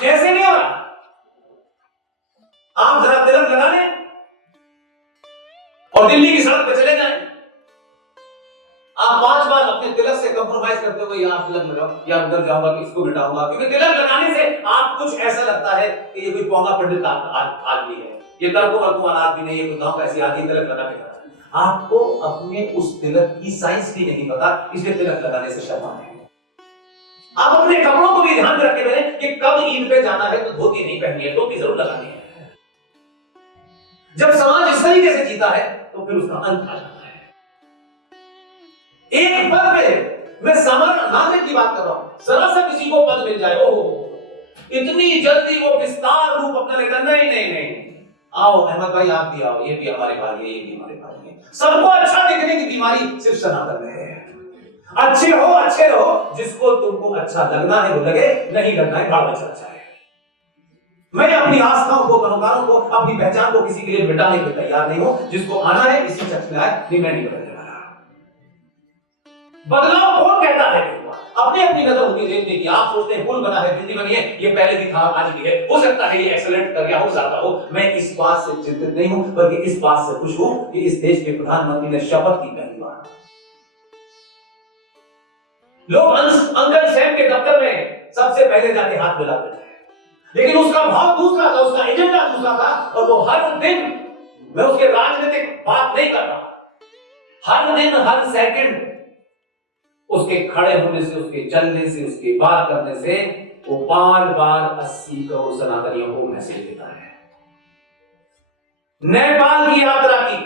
कैसे नहीं हो रहा? आप जरा तिलक लगा लें और दिल्ली की सड़क पर चले जाएं। आप 5 बार अपने तिलक से कंप्रोमाइज करते हुए यहां तिलक लगाओ, या उधर जाऊंगा कि इसको मिटाऊंगा, क्योंकि तिलक लगाने से आप कुछ ऐसा लगता है कि ये कोई पोंगा पंडित आदमी है, ये तर्को वर्को वाला आदमी नहीं है, कोई गांव का ऐसी आदमी तिलक लगा के। आपको अपने उस तिलक की साइंस भी नहीं पता, इसलिए तिलक लगाने से शर्मा है। आप अपने कपड़ों को भी ध्यान में रखे हुए कि कब ईद पे जाना है तो धोती नहीं पहननी है, टोपी जरूर लगानी है। जब समाज इस तरीके से जीता है तो फिर उसका अंत आ जाता है। एक पद पे मैं सामान्य नागरिक की बात कर रहा हूं, जरा सा किसी को पद मिल जाए, ओहो इतनी जल्दी वो विस्तार रूप अपना लेता, नहीं नहीं नहीं, आओ अहमद भाई आप भी आओ, ये भी हमारे भाई है, ये भी हमारे भाई है। सबको अच्छा दिखने की बीमारी सिर्फ सनातन में है। अच्छे रहो, जिसको तुमको अच्छा लगना है वो लगे, नहीं लगना है भाड़ में चला जाए। मैं अपनी आस्थाओं को, परोपकारों को, अपनी पहचान को किसी के लिए मिटाने के तैयार नहीं हूं। जिसको आना है इसी शख्स में आए, नहीं मैं नहीं बदलने वाला। बदलाव कौन कहता है? अपनी अपनी नजर होती है देखने की। आप सोचते हैं पुल बना है, बिल्डिंग बनी है, ये पहले भी था आज भी है, हो सकता है ये एक्सीलेंट कर गया हो, ज्यादा हो। मैं इस बात से चिंतित नहीं हूं, बल्कि इस बात से खुश हूं कि इस देश के प्रधानमंत्री ने शपथ की पहली बार। लोग अंकल सैम के दफ्तर में सबसे पहले जाके हाथ मिलाते थे, लेकिन उसका भाव दूसरा था, उसका एजेंडा दूसरा था। और वो हर दिन, मैं उसके राजनीतिक बात नहीं कर रहा, हर दिन हर सेकंड उसके खड़े होने से, उसके चलने से, उसके बात करने से वो बार बार 80 करोड़ सनातनियों को मैसेज देता है। नेपाल की यात्रा की,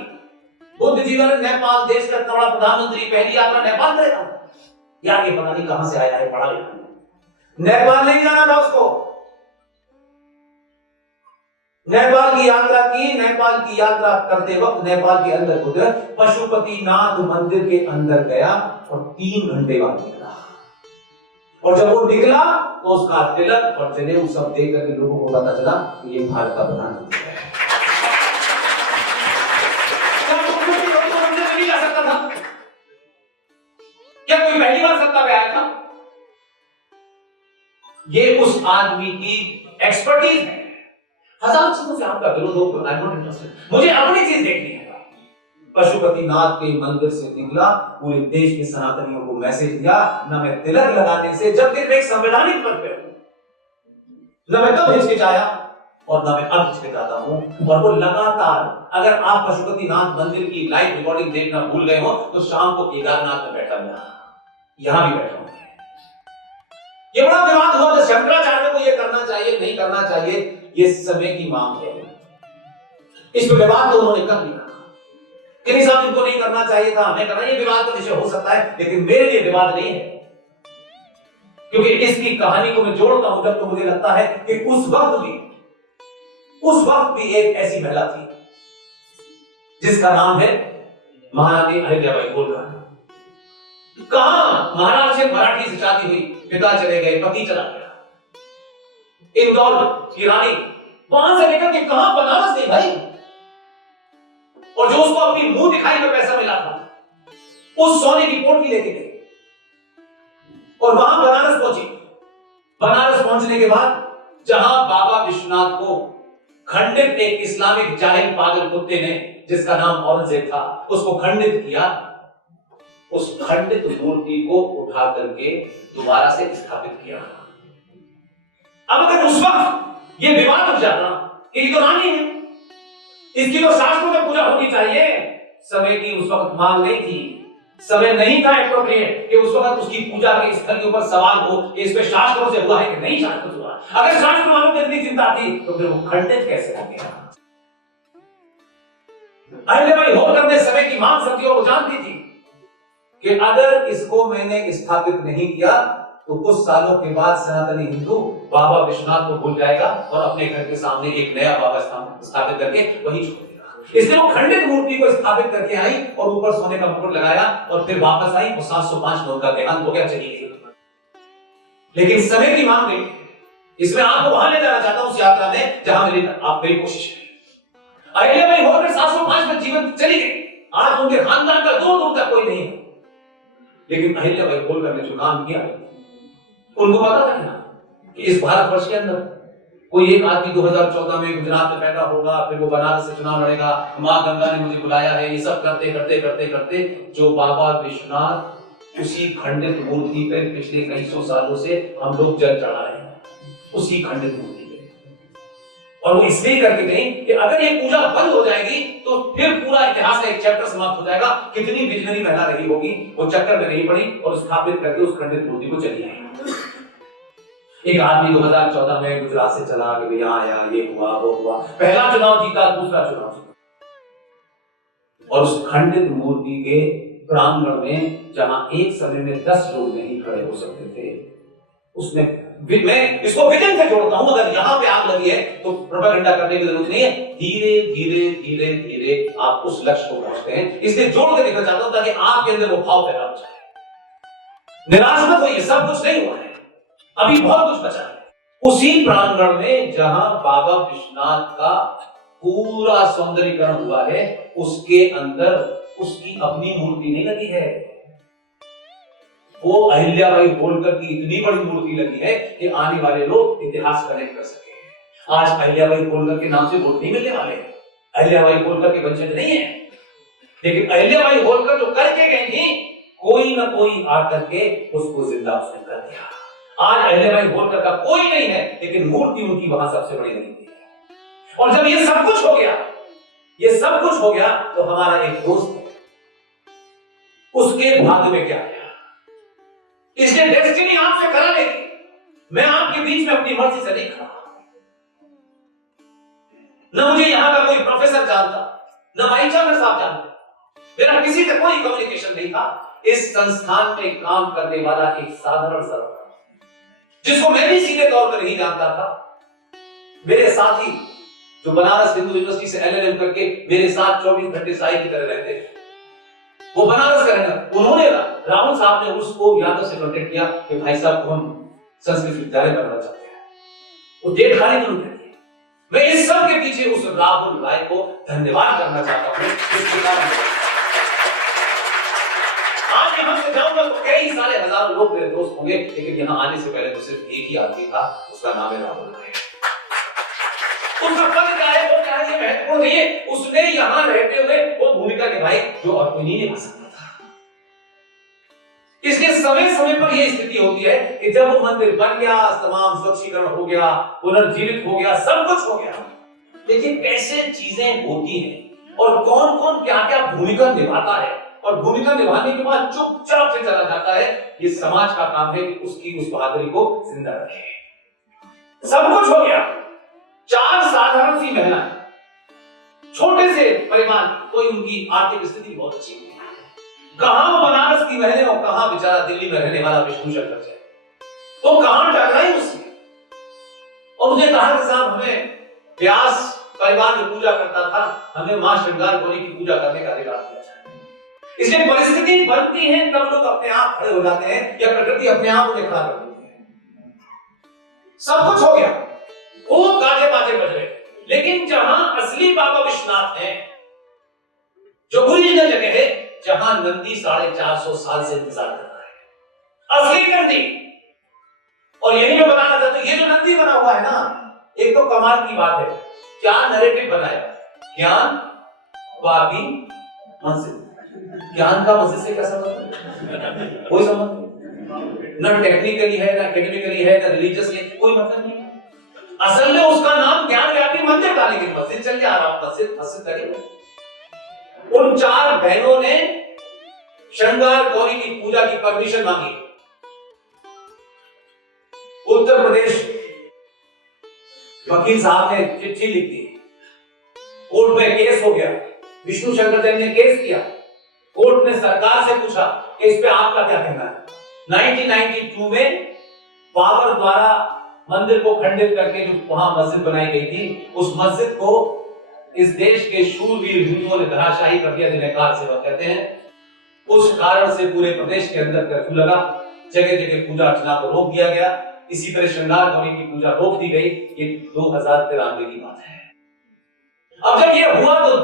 बुद्ध जीवन नेपाल देश का बड़ा प्रधानमंत्री पहली यात्रा नेपाल करेगा। यार ये पता नहीं कहां से आया है, पढ़ा लिखा नहीं। नेपाल नहीं जाना था उसको। नेपाल की यात्रा की, नेपाल की यात्रा करते वक्त नेपाल के अंदर खुद पशुपतिनाथ मंदिर के अंदर गया और 3 घंटे बाद निकला। और जब वो निकला तो उसका तिलक और जनेऊ सब देख करके लोगों को पता चला कि ये भारत का प्रधानमंत्री है। नहीं जा सकता था क्या? कोई पहली बार सत्ता पे आया था? ये उस आदमी की एक्सपर्टीज है। हजार चीजों से आपका विरोध हो, आई एम नॉट इंटरेस्टेड, मुझे अपनी चीज देखनी है। पशुपतिनाथ के मंदिर से निकला, पूरे देश के सनातनियों को मैसेज दिया, न मैं तिलक लगाने से, जब तक मैं एक संवैधानिक पद पे हूं, न मैं कब हिचकिचाया और न मैं अब हिचकिचाता हूं। और वो लगातार, अगर आप पशुपतिनाथ मंदिर की लाइव रिकॉर्डिंग देखना भूल गए हो तो शाम को केदारनाथ में बैठा हुआ, यहां भी बैठा हूं। ये बड़ा विवाद हुआ था, शंकराचार्य को ये करना चाहिए नहीं करना चाहिए, ये समय की मांग है। इस पर विवाद तो उन्होंने कर लिया, किन्हीं साहब इनको नहीं करना चाहिए था, हमें करना, ये विवाद का विषय हो सकता है, लेकिन मेरे लिए विवाद नहीं है। क्योंकि इसकी कहानी को मैं जोड़ता हूं जब तो मुझे लगता है कि उस वक्त भी एक ऐसी महिला थी जिसका नाम है महारानी अहिल्याबाई होलकर। कहां महाराज से मराठी से शादी हुई, पिता चले गए, पति चला गया, इंदौर की रानी, वहां से लेकर के कहां बनारस गई भाई। और जो उसको अपनी मुंह दिखाई में पैसा मिला था, उस सोने की पोटली लेके गई और वहां बनारस पहुंची। बनारस पहुंचने के बाद जहां बाबा विश्वनाथ को खंडित एक इस्लामिक जाहिल पागल कुत्ते ने, जिसका नाम औरंगजेब था, उसको खंडित किया, उस खंडित मूर्ति को उठा करके दोबारा से स्थापित किया। अब अगर उस वक्त ये विवाद उठ जाता कि ये तो रानी है, इसकी तो शास्त्रों में पूजा होनी चाहिए, समय की उस वक्त मांग नहीं थी। समय नहीं था एप्रोप्रिएट कि उस वक्त उसकी पूजा के स्थल के ऊपर सवाल हो कि इसमें शास्त्रों से हुआ है कि नहीं शास्त्रों से हुआ। अगर शास्त्र वालों को इतनी चिंता थी तो फिर वो खंडित कैसे हो गया? अहिल्याबाई होलकर ने समय की मांग समझी और वो जानती थी कि अगर इसको मैंने स्थापित नहीं किया तो कुछ सालों के बाद सनातनी हिंदू बाबा विश्वनाथ को भूल जाएगा और अपने घर के सामने एक नया बाबा स्थापित करके वही छोड़ देगा। इसलिए वो खंडित मूर्ति को स्थापित करके आई और ऊपर सोने का मुकुट लगाया और फिर वापस आई। वो 705 लोगों का देहांत हो गया, चली गई। लेकिन समय की मांग नहीं। इसमें आपको वहां ले जाना चाहता हूं उस यात्रा में जहां मेरी कोशिश है। अहिल्याबाई होलकर 705 में जीवन चली गई। आज उनके खानदान का दूर दूर तक कोई नहीं है, लेकिन अहिल्याबाई होलकर ने जो काम किया उनको पता था कि इस भारतवर्ष के अंदर कोई एक आदमी 2014 में गुजरात में पैदा होगा, फिर वो बनारस से चुनाव लड़ेगा, मां गंगा ने मुझे बुलाया है, ये सब करते करते करते करते जो बाबा विश्वनाथ उसी खंडित मूर्ति पे पिछले कई सौ सालों से हम लोग जल चढ़ा रहे हैं, उसी खंडित मूर्ति पे। और वो इसलिए करके गई कि अगर ये पूजा बंद हो जाएगी तो फिर पूरा इतिहास का एक चैप्टर समाप्त हो जाएगा। कितनी विजनरी महिला रही होगी, वो चक्कर में नहीं पड़ी और स्थापित करके उस खंडित मूर्ति को चली आई। एक आदमी 2014 में गुजरात से चला कि यहाँ आया, ये हुआ वो हुआ, पहला चुनाव जीता, दूसरा चुनाव जीता, और उस खंडित मूर्ति के प्रांगण में जहां एक समय में 10 लोग नहीं खड़े हो सकते थे, उसने, मैं इसको विजन से जोड़ता हूं। अगर यहां पे आग लगी है तो प्रोपेगेंडा करने की जरूरत नहीं है, धीरे धीरे धीरे धीरे आप उस लक्ष्य को पहुंचते हैं। इसलिए जोड़ के देखना चाहता हूं ताकि आपके अंदर वो भाव पैदा हो जाए। निराश मत होइए, सब कुछ नहीं हुआ है, अभी बहुत कुछ बचा है। उसी प्रांगण में जहां बाबा विश्वनाथ का पूरा सौंदर्यीकरण हुआ है, उसके अंदर उसकी अपनी मूर्ति नहीं लगी है, वो अहिल्याबाई होलकर की इतनी बड़ी मूर्ति लगी है कि आने वाले लोग इतिहास कनेक्ट कर सके। आज अहिल्याबाई होलकर के नाम से वोट नहीं मिलने वाले, अहिल्याबाई होलकर के वंशज नहीं है, लेकिन अहिल्याबाई होलकर जो करके गई थी, कोई ना कोई आकर के उसको जिंदा उसने कर दिया। आज अहिल्याबाई होलकर का कोई नहीं है, लेकिन मूर्ति उनकी वहां सबसे बड़ी लगी थी। और जब ये सब कुछ हो गया, ये सब कुछ हो गया, तो हमारा एक दोस्त है, उसके भाग्य में क्या है? इसलिए डेस्टिनी आपसे करा लेगी। मैं आपके बीच में अपनी मर्जी से नहीं खड़ा, न मुझे यहां का कोई प्रोफेसर जानता, न भाई चांद्र साहब जानते, मेरा किसी से कोई कम्युनिकेशन नहीं था। इस संस्थान में काम करने वाला एक साधारण सा जिसको मैं भी सीधे तौर पर नहीं जानता था, मेरे साथी जो बनारस हिंदू यूनिवर्सिटी से एलएलएम करके मेरे साथ 24 घंटे साई की तरह रहते थे, वो बनारस का रहना, उन्होंने राहुल साहब ने उसको यादव से कांटेक्ट किया कि भाई साहब को हम संस्कृत विद्यालय बनाना चाहते हैं, वो डेट खाली नहीं करती। मैं इस सब के पीछे उस राहुल राय को धन्यवाद करना चाहता हूं। आज यहां से जाऊंगा तो कई सारे हजारों लोग मेरे दोस्त होंगे, लेकिन यहां आने से पहले तो सिर्फ एक ही आदमी था, उसका नाम है राहुल राय। उसका पद क्या है, वो क्या है, ये महत्वपूर्ण नहीं है। उसने यहां रहते हुए वो भूमिका निभाई जो और कोई नहीं निभा सकता था। इसलिए समय समय पर यह स्थिति होती है कि जब वो मंदिर बन गया, तमाम स्वच्छीकरण हो गया, पुनर्जीवित हो गया, सब कुछ हो गया, लेकिन कैसे चीजें होती हैं और कौन कौन क्या क्या भूमिका निभाता है, और भूमिका निभाने के बाद चुपचाप से चला जाता है, ये समाज का काम है कि उसकी उस बहादुरी को जिंदा रखे। सब कुछ हो गया, 4 साधारण सी महिलाएं, छोटे से परिवार, कोई उनकी आर्थिक स्थिति बहुत अच्छी नहीं, कहां बनारस की महिलाएं और कहां बेचारा दिल्ली में रहने वाला विष्णुशंकर है, तो कहां टकराई उससे, और उसने कहा कि साहब हमें व्यास परिवार में पूजा करता था, हमें मां श्रृंगार गौरी की पूजा करने का अधिकार दिया जाए। इसलिए परिस्थिति बनती है तब लोग अपने आप खड़े हो जाते हैं, या प्रकृति अपने आप उन्हें खड़ा कर देती है। सब कुछ हो गया, वो गाजे बाजे बज रहे, लेकिन जहां असली बाबा विश्वनाथ है, जो ओरिजिनल जगह है, जहां नंदी 450 साल से इंतजार कर रहा है, असली नंदी। और यही मैं बताना चाहता हूं, ये जो नंदी बना हुआ है ना, एक तो कमाल की बात है, क्या नैरेटिव बनाया, ज्ञान वापी मस्जिद। ज्ञान का मस्जिद से क्या संबंध? कोई संबंध नहीं, न टेक्निकली है, न एकेडमिकली है, न रिलीजियसली, कोई मतलब नहीं। असल में उसका नाम ज्ञान व्यापी मंदिर था, लेकिन मस्जिद चल गया, मस्जिद लगे। उन 4 बहनों ने श्रृंगार गौरी की पूजा की परमिशन मांगी। उत्तर प्रदेश वकील साहब ने चिट्ठी लिख दी, कोर्ट में केस हो गया, विष्णु शंकर जैन ने केस किया, कोर्ट ने सरकार से पूछा कि इस पे आपका क्या कहना है। 1992 में बाबर द्वारा मंदिर को खंडित करके जो वहां मस्जिद बनाई गई थी, उस मस्जिद को इस देश के शूरवीर हिंदुओं ने धराशायी कर दिया, जिन्हें कार सेवक कहते हैं। उस कारण से पूरे प्रदेश के अंदर कर्फ्यू लगा, जगह जगह पूजा अर्चना को रोक दिया गया। इसी तरह श्रृंगार गौरी की पूजा रोक दी गई। ये 2093 की बात है। अब जब ये हुआ तो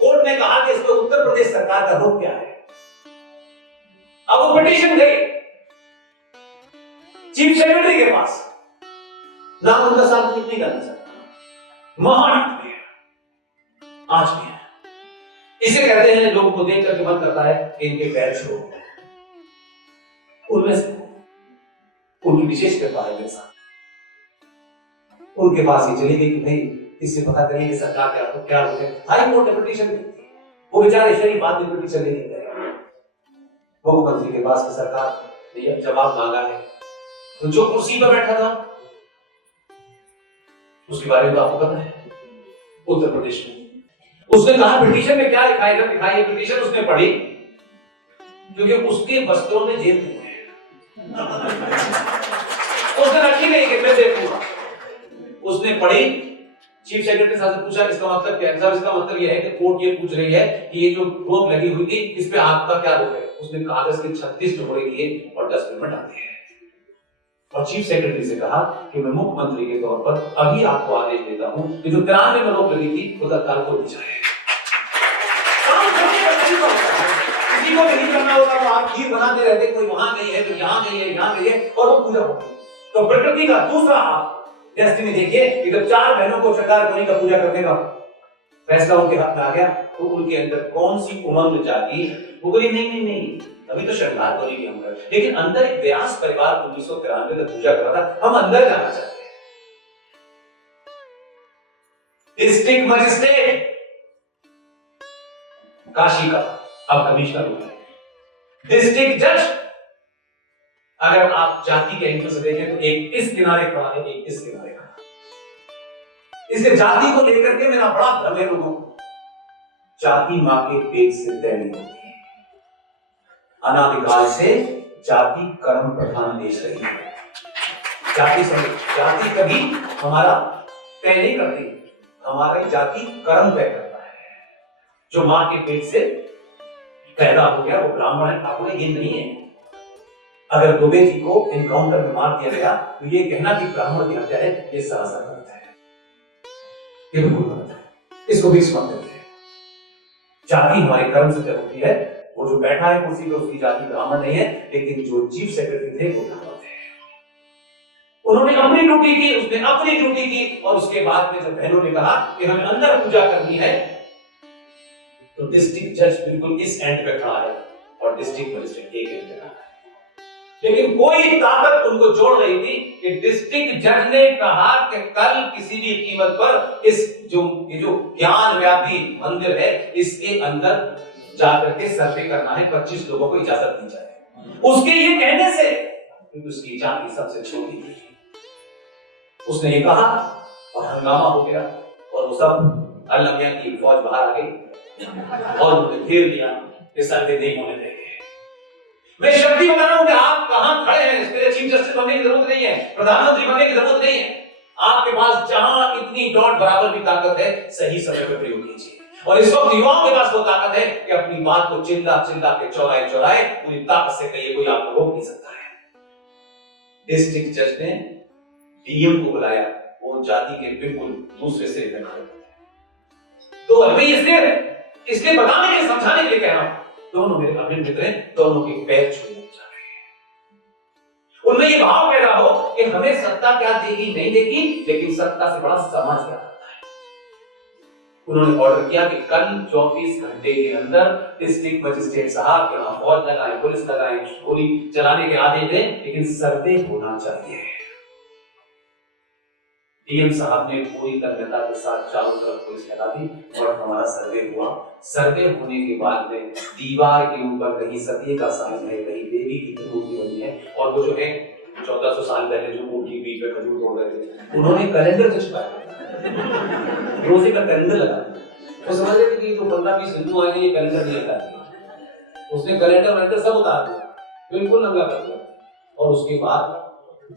कोर्ट ने कहा कि इस पर उत्तर प्रदेश सरकार का रुख क्या है। अब वो पिटीशन गई चीफ सेक्रेटरी के पास, नाम उनका सार्वजनिक नहीं करना चाहता, महान आज भी है। इसे कहते हैं, लोगों को देख करके मन करता है कि इनके पैर छू। उनमें से उनकी विशेष कृपा है मेरे साथ। उनके पास ही चली गई कि भाई इससे पता करिए कि सरकार क्या है। हाई कोर्ट ने पिटीशन दी थी, वो बेचारे शरीफ आदमी पिटीशन नहीं गए मुख्यमंत्री के पास की सरकार ने जवाब मांगा है। तो जो कुर्सी पर बैठा था उसके बारे में आपको पता है, उत्तर प्रदेश में उसने कहा पिटीशन में क्या लिखा है, दिखाई पिटीशन उसने पढ़ी, क्योंकि उसके वस्त्रों में जेब नहीं है। उसने रखी नहीं कि मैं देखूंगा। उसने पढ़ी, चीफ सेक्रेटरी साहब से पूछा इसका मतलब क्या है। साहब इसका मतलब यह है कि कोर्ट ये पूछ रही है कि ये जो रोक लगी हुई थी इस पे आपका क्या रोक है। उसने कागज के 36 टुकड़े किए और डस्टबिन में डाल दिए और चीफ सेक्रेटरी से कहा कि मैं मुख्यमंत्री के तौर पर अभी आपको आदेश देता हूं कि जो 93 में रोक लगी थी वो तत्काल खोल दी जाए। किसी को नहीं करना होता तो आप खीर बनाते रहते, कोई वहां गई है तो यहां गई है, यहां गई है और वो पूजा होती। तो प्रकृति का दूसरा डेस्टिनी देखिए कि जब 4 बहनों को श्रृंगार गौरी का पूजा करने का फैसला उनके हाथ में आ गया तो उनके अंदर कौन सी उमंग जागी। वो बोली नहीं अभी तो श्रृंगार गौरी की हम कर, लेकिन अंदर एक व्यास परिवार 1993 में पूजा कर रहा था, हम अंदर जाना चाहते हैं। डिस्ट्रिक्ट मजिस्ट्रेट काशी का अब कमिश्नर हुआ है। डिस्ट्रिक्ट जज, अगर आप जाति के एंगल से देखें तो एक इस किनारे खड़ा है, एक इस किनारे खड़ा। इसलिए जाति को लेकर के मेरा बड़ा भ्रम है लोगों को। जाति मां के पेट से तय नहीं होती है। अनादिकाल से जाति कर्म प्रधान देश रही है। जाति कभी हमारा तय नहीं करती, हमारी जाति कर्म तय करता है। जो मां के पेट से पैदा हो गया वो ब्राह्मण है, ठाकुर है, ये नहीं है। अगर दुबे जी को एनकाउंटर में मार दिया गया तो ये कहना कि ब्राह्मण की हत्या है, ये सरासर गलत है, ये बिल्कुल गलत है। इसको भी मत देते हैं। जाति हमारे कर्म से तय होती है। वो जो बैठा है कुर्सी पे उसकी जाति ब्राह्मण नहीं है, लेकिन जो चीफ सेक्रेटरी थे वो ब्राह्मण थे। उन्होंने अपनी ड्यूटी की, उसने अपनी ड्यूटी की और उसके बाद में जब बहनों ने कहा कि हमें अंदर पूजा करनी है तो डिस्ट्रिक्ट जज बिल्कुल इस एंड पे खड़ा है और डिस्ट्रिक्ट मजिस्ट्रेट एक एंड पे खड़ा है। लेकिन कोई ताकत उनको जोड़ रही थी कि डिस्ट्रिक्ट जज ने कहा कि कल किसी भी कीमत पर इस जो ज्ञान व्यापी मंदिर है इसके अंदर जाकर के सर्वे करना है, 25 लोगों को इजाजत दी जाए। उसके ये कहने से क्योंकि उसकी जाति सबसे छोटी थी, उसने ये कहा और हंगामा हो गया और वो सब अल्लाह की फौज बाहर आ गई और उन्हें घेर लिया कि सर्वे नहीं होने देंगे। मैं शक्ति बता रहा हूं कि आप कहां खड़े हैं, इसके लिए चीफ जस्टिस बनने की जरूरत नहीं है, प्रधानमंत्री बनने की जरूरत नहीं है। आपके पास जहां इतनी डॉट बराबर की ताकत है, सही समय पर प्रयोग कीजिए। और इस वक्त युवाओं के पास वो ताकत है कि अपनी बात को चिल्ला चिल्ला के चौराहे पूरी ताकत से कहिए, कोई आपको रोक नहीं सकता है। डिस्ट्रिक्ट जज ने डीएम को बुलाया, वो जाति के बिल्कुल दूसरे सिरे पे खड़े थे। तो अभी इसलिए बताने के लिए, समझाने के लिए कह रहा हूं, दोनों मेरे अपने मित्र हैं, दोनों के पैर छूने जा रहे हैं। उनमें ये भाव पैदा हो कि हमें सत्ता क्या देगी नहीं देगी, लेकिन सत्ता से बड़ा समाज क्या करता है। उन्होंने ऑर्डर किया कि कल 24 घंटे के अंदर डिस्ट्रिक्ट मजिस्ट्रेट साहब के वहां फौज लगाए, पुलिस लगाए, गोली चलाने के आदेश दें, लेकिन सर्वे होना चाहिए। डीएम साहब ने पूरी तन्मयता के साथ चारों तरफ पुलिस लगा दी और हमारा सर्वे हुआ। सर्वे होने के बाद में दीवार के ऊपर कहीं सत्य का साइन है, कहीं देवी की मूर्ति बनी है, और वो जो है 1400 साल पहले जो मूर्ति बीच में खजूर तोड़ रहे थे, उन्होंने कैलेंडर से छुपाया, रोजे का कैलेंडर लगा। वो समझ रहे थे कि जो 15-20 हिंदू आएंगे ये कैलेंडर नहीं हटाएंगे। उसने कैलेंडर सब उतार दिया, बिल्कुल नंगा कर दिया। और उसके बाद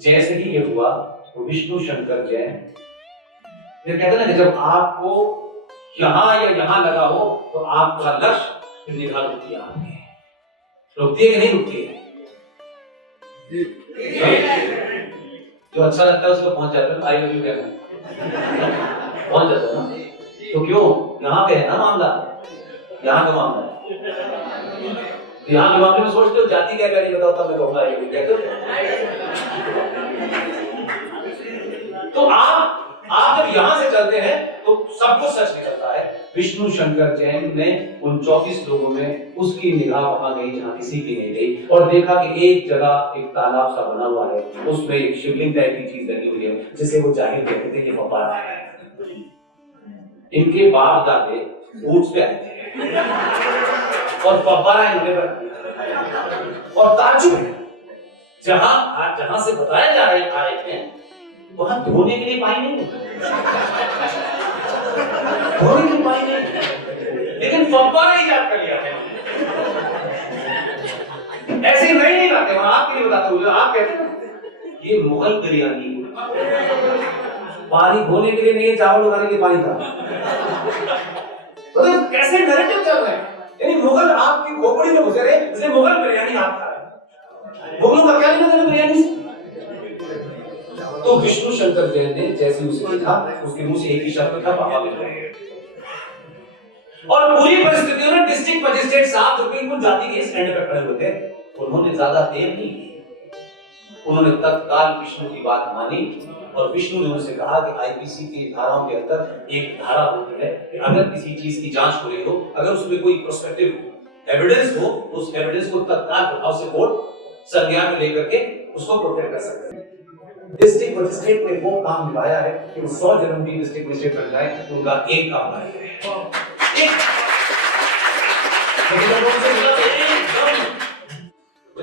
जैसे ही ये हुआ तो विष्णु शंकर जैन फिर कहते हैं ना, जब आपको यहाँ या यहाँ लगा हो तो आपका लक्ष्य निगाह रुकती है, रुकती है कि नहीं रुकती है? जो अच्छा लगता है उसको पहुंच जाता है, आई लव यू कहना पहुंच जाता है ना। तो क्यों यहाँ पे है ना मामला, यहाँ का मामला है। यहाँ के मामले में सोचते हो जाति क्या नहीं बताता, मैं कहूँगा ये कहते हो। तो आप जब यहाँ से चलते हैं तो सब कुछ सच निकलता है। विष्णु शंकर जैन ने उन 34 लोगों में उसकी निगाह वहां गई जहां किसी की नहीं गई, और देखा कि एक जगह एक तालाब सा बना हुआ है, उसमें एक शिवलिंग टाइप की चीज लगी हुई है, जिसे वो जाहिर कहते थे कि फव्वारा है। इनके बाप दादे ऊंट पे आए थे और फव्वारा इन्होंने बनाया। और ताज्जुब है, जहां से बताया जा रहा है वहां धोने के लिए पानी नहीं, धोने के लिए पानी नहीं, लेकिन फव्वारा इजाद कर लिया है। ऐसे नहीं लाते। और आपके लिए बताता हूं, आप कहते हैं ये मुगल बिरयानी, पानी धोने के लिए नहीं है, चावल उगाने के लिए पानी था। तो कैसे नैरेटिव चल रहे हैं, यानी मुगल आपकी खोपड़ी में घुसे रहे, इसलिए मुगल बिरयानी आप खा रहे। मुगलों का क्या लेना देना बिरयानी से? तो विष्णु शंकर जैन ने जैसे उसे देखा, उसके मुंह से एक ही शब्द था, बाबा मिल रहे हैं। और पूरी परिस्थितियों में डिस्ट्रिक्ट मजिस्ट्रेट साहब जो बिल्कुल जाति के एंड पे खड़े हुए थे, उन्होंने ज्यादा देर नहीं की, उन्होंने तत्काल विष्णु की बात मानी। और विष्णु ने उनसे कहा कि आईपीसी की धाराओं के अंदर एक धारा होती है कि अगर किसी चीज की जांच हो रही हो, अगर उसमें कोई प्रोस्पेक्टिव एविडेंस हो, उस एविडेंस को तत्काल प्रभाव से कोर्ट संज्ञान में लेकर के उसको प्रोटेक्ट कर सकते हैं। डिस्ट्रिक्ट मजिस्ट्रेट ने वो काम निभाया है कि 100 जन्म भी डिस्ट्रिक्ट मजिस्ट्रेट बन जाए, उनका एक काम है,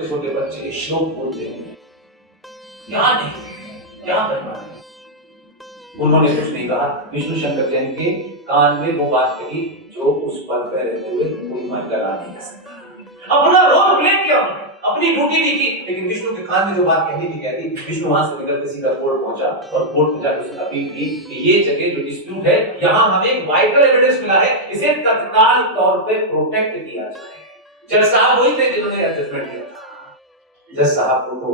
छोटे बच्चे श्लोक बोलते हैं, क्या नहीं क्या करना है। उन्होंने कुछ नहीं कहा। विष्णु शंकर जैन के कान में वो बात कही जो उस पल पे रहते हुए कोई मायका ला नहीं कर सकता। अपना रोल प्ले किया, अपनी ड्यूटी भी की, लेकिन विष्णु के कान में जो बात कहनी थी कह दी। विष्णु वहां से निकल के सीधा कोर्ट पहुंचा और कोर्ट में जाकर उसने अपील की कि ये जगह जो डिस्प्यूट है, यहाँ हमें वाइटल एविडेंस मिला है, इसे तत्काल तौर पे प्रोटेक्ट किया जाए। जज साहब वही थे जिन्होंने जजमेंट दिया था। जज साहब को तो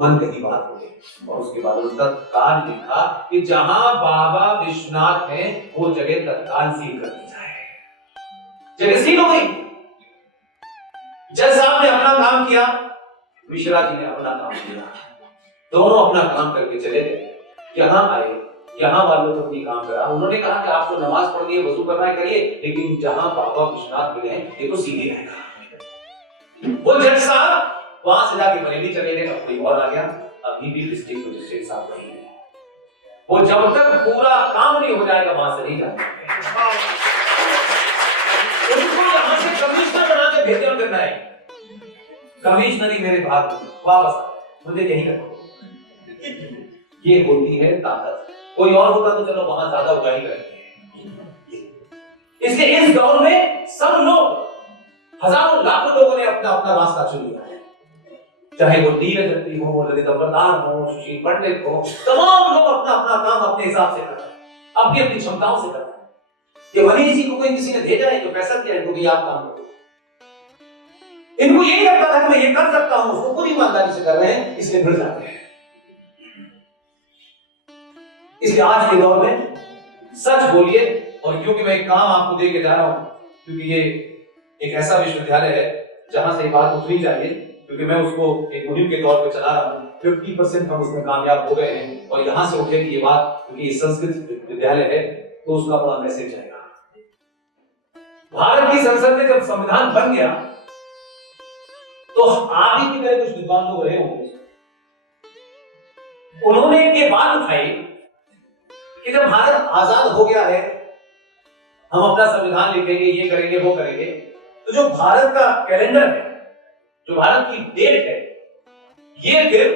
मन की बात हो गई और उसके बाद उन्होंने तत्काल लिखा कि जहां बाबा विश्वनाथ है वो जगह तत्काल सील कर दी जाए। जगह सील हो गई। जज साहब ने अपना काम किया, मिश्रा जी ने अपना काम किया, दोनों अपना काम करके चले गए। यहाँ आए, यहाँ वालों को अपनी काम करा। उन्होंने कहा कि आपको नमाज पढ़नी है, वजू करना है, करिए, लेकिन जहां बाबा विश्वनाथ मिले हैं ये तो सीधी रहेगा। वो जज साहब वहां से जाके बरेली चले गए, अब कोई और आ गया। अभी भी डिस्ट्रिक्ट मजिस्ट्रेट साहब वही है, वो जब तक पूरा काम नहीं हो जाएगा वहां से नहीं जाएगा। उनको यहां से कमिश्नर बना के भेजना करना है। कमिश्नरी मेरे भाग में वापस मुझे यहीं रखो। ये होती है ताकत। कोई और होता तो चलो वहां ज्यादा उगाही करते। इसलिए इस दौर में सब लोग, हजारों लाखों लोगों ने अपना अपना रास्ता चुन लिया है। चाहे वो नीरज दत्ती हो, ललित प्रधान हो, सुशील पंडित हो, तमाम लोग अपना अपना काम अपने हिसाब से कर रहे हैं, अपनी अपनी क्षमताओं से कर रहे हैं। ये मनीष जी को कोई किसी ने भेजा है तो पैसा दिया इनको कि आप काम करो। इनको यही लगता था कि मैं ये कर सकता हूं, उसको पूरी ईमानदारी से कर रहे हैं, इसलिए भिड़ जाते हैं। इसलिए आज के दौर में सच बोलिए। और क्योंकि मैं एक काम आपको दे के जा रहा हूं, क्योंकि ये एक ऐसा विश्वविद्यालय है जहां से ये बात उठनी चाहिए, क्योंकि मैं उसको एक मुहिम के तौर पे चला रहा हूं। 50% हम उसमें कामयाब हो गए हैं और यहां से उठेगी ये बात, क्योंकि ये संस्कृत विद्यालय है तो उसका बड़ा मैसेज आएगा। भारत की संसद में जब संविधान बन गया तो आप ही की तरह कुछ विद्वान लोग रहे होंगे, उन्होंने ये बात उठाई कि जब भारत आजाद हो गया है, हम अपना संविधान लिखेंगे, ये करेंगे, वो करेंगे, तो जो भारत का कैलेंडर है, जो भारत की डेट है, ये फिर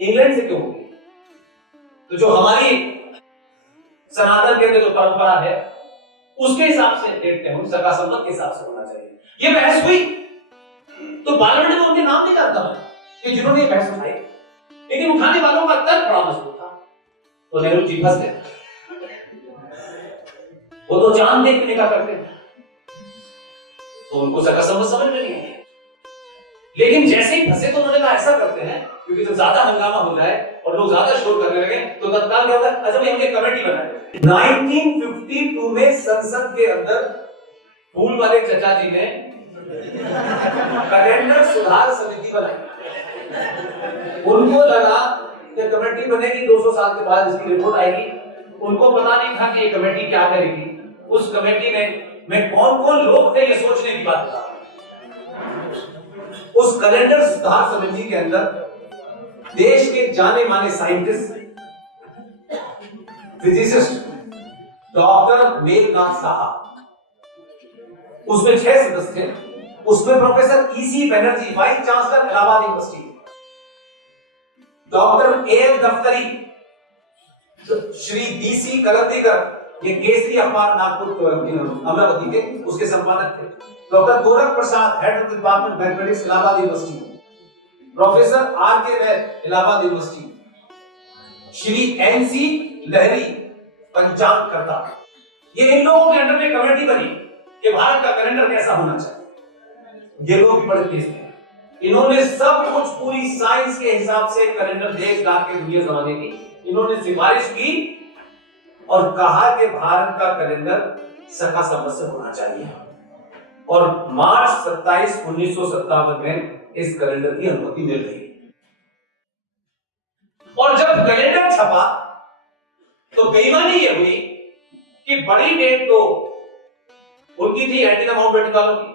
इंग्लैंड से क्यों होगी? तो जो हमारी सनातन के अंदर जो परंपरा है, उसके हिसाब से डेट तय होनी, सका संबंध के हिसाब से होना चाहिए। ये बहस हुई तो पार्लियामेंट में उनके नाम नहीं जानता मैं कि जिन्होंने ये बहस उठाई, लेकिन उठाने वालों का तर्क बड़ा मजबूत था, तो नेहरू जी फंस गए। वो तो चांद देखने का करते थे, तो उनको सका संबंध समझ में नहीं आया। लेकिन जैसे ही फंसे तो उन्होंने कहा ऐसा करते हैं, क्योंकि जब ज्यादा हंगामा हो जाए और लोग ज्यादा शोर करने लगे तो तत्काल क्या होगा, अच्छा भाई हमने कमेटी बनाई। 1952 में संसद के अंदर फूल वाले चचा जी ने कैलेंडर सुधार समिति बनाई। उनको लगा कि कमेटी बनेगी, 200 साल के बाद इसकी रिपोर्ट आएगी। उनको पता नहीं था कि ये कमेटी क्या करेगी। उस कमेटी में कौन कौन लोग थे, ये सोचने की बात था। उस कैलेंडर सुधार समिति के अंदर देश के जाने माने scientist, physicist doctor Meghnath Saha, उसमें 6 सदस्य थे। उसमें professor EC Banerjee, vice chancellor Allahabad university, doctor AL दफ्तरी, श्री डीसी कलंदीकर, ये केसरी अखबार नागपुर अमरावती के, उसके संपादक थे। Doctor Gorakh Prasad, head of department mathematics, Allahabad university, professor are के वैद, इलाहाबाद यूनिवर्सिटी, श्री एनसी लहरी, पंचांगकर्ता। ये इन लोगों के अंडर में कमेटी बनी कि भारत का कैलेंडर कैसा होना चाहिए। ये लोग बड़े तेज थे, इन्होंने सब कुछ पूरी साइंस के हिसाब से कैलेंडर देख दाख के दुनिया जमाने की इन्होंने सिफारिश की और कहा कि भारत का कैलेंडर सका संबंध से होना चाहिए। और मार्च 27, 1957 में इस कैलेंडर की अनुमति मिल गई। और जब कैलेंडर छपा तो बेईमानी ये हुई कि बड़ी डेट तो उनकी थी, एंटीना माउंटबेटन वालों की,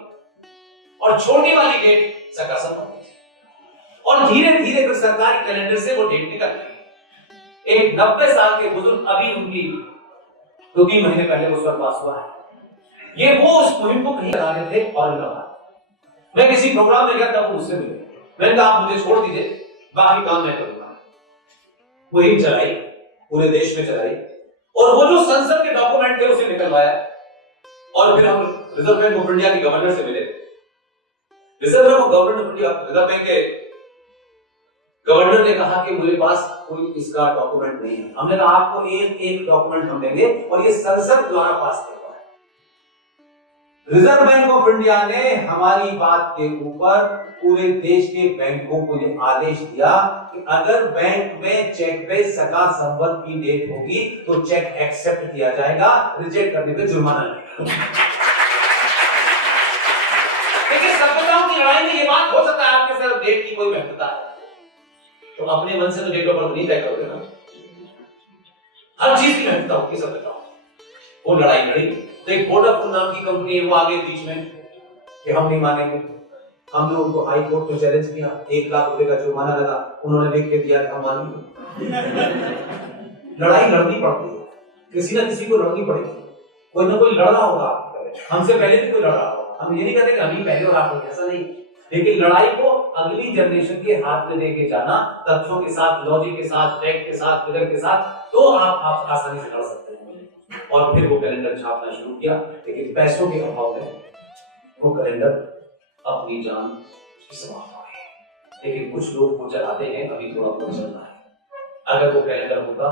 और छोटी वाली डेट सका संबंध। और धीरे धीरे फिर सरकारी कैलेंडर से वो डेट निकल गई। एक 90 साल के बुजुर्ग, अभी उनकी 2-3 महीने पहले उस पर पास हुआ है। ये वो उस मुहिम को कहीं लगा रहे थे औरंगाबाद। मैं किसी प्रोग्राम में गया था, वो उससे मिले। मैंने कहा आप मुझे छोड़ दीजिए, बाकी काम मैं करूंगा। वो एक चलाई, पूरे देश में चलाई, और वो जो संसद के डॉक्यूमेंट थे उसे निकलवाया। और फिर हम रिजर्व बैंक ऑफ इंडिया के गवर्नर से मिले। रिजर्व बैंक के गवर्नर ने कहा कि मेरे पास कोई इसका डॉक्यूमेंट नहीं है। हमने कहा आपको एक डॉक्यूमेंट हम देंगे और ये संसद द्वारा पास किया हुआ है। रिजर्व बैंक ऑफ इंडिया ने हमारी बात के ऊपर पूरे देश के बैंकों को ये आदेश दिया कि अगर बैंक में चेक पे सका संबंध की डेट होगी तो चेक एक्सेप्ट किया जाएगा, रिजेक्ट करने पे जुर्माना लगेगा। देखिए, सभ्यताओं की लड़ाई में ये बात हो सकता है आपके सिर्फ डेट की कोई महत्वता है, तो अपने मन से तो डेट ऑफ बर्थ नहीं तय करोगे ना। हर चीज की महत्वता होगी सभ्यताओं। वो लड़ाई लड़ी तो एक वोडाफोन नाम की कंपनी है, वो आगे बीच में कि हम नहीं मानेंगे। हमने उनको हाई कोर्ट में चैलेंज किया, 1 लाख रुपए का जुर्माना लगा, उन्होंने लिख के दिया कि हम मानेंगे। लड़ाई लड़नी पड़ती है, किसी ना किसी को लड़नी पड़ेगी, कोई ना कोई लड़ रहा होगा। हमसे पहले भी कोई लड़ रहा होगा। हम ये नहीं कहते कि हम ही पहले और आप लोग, ऐसा नहीं, लेकिन लड़ाई को अगली जनरेशन के हाथ में लेके जाना, तथ्यों के साथ, लॉजिक के साथ, फैक्ट के साथ, फिगर के साथ, तो आप आसानी से लड़ सकते हैं। और फिर वो कैलेंडर छापना शुरू किया, लेकिन पैसों के अभाव में वो कैलेंडर अपनी जान समाप्त हो गई। लेकिन कुछ लोग वो चलाते हैं, अभी थोड़ा बहुत चल रहा है। अगर वो कैलेंडर होता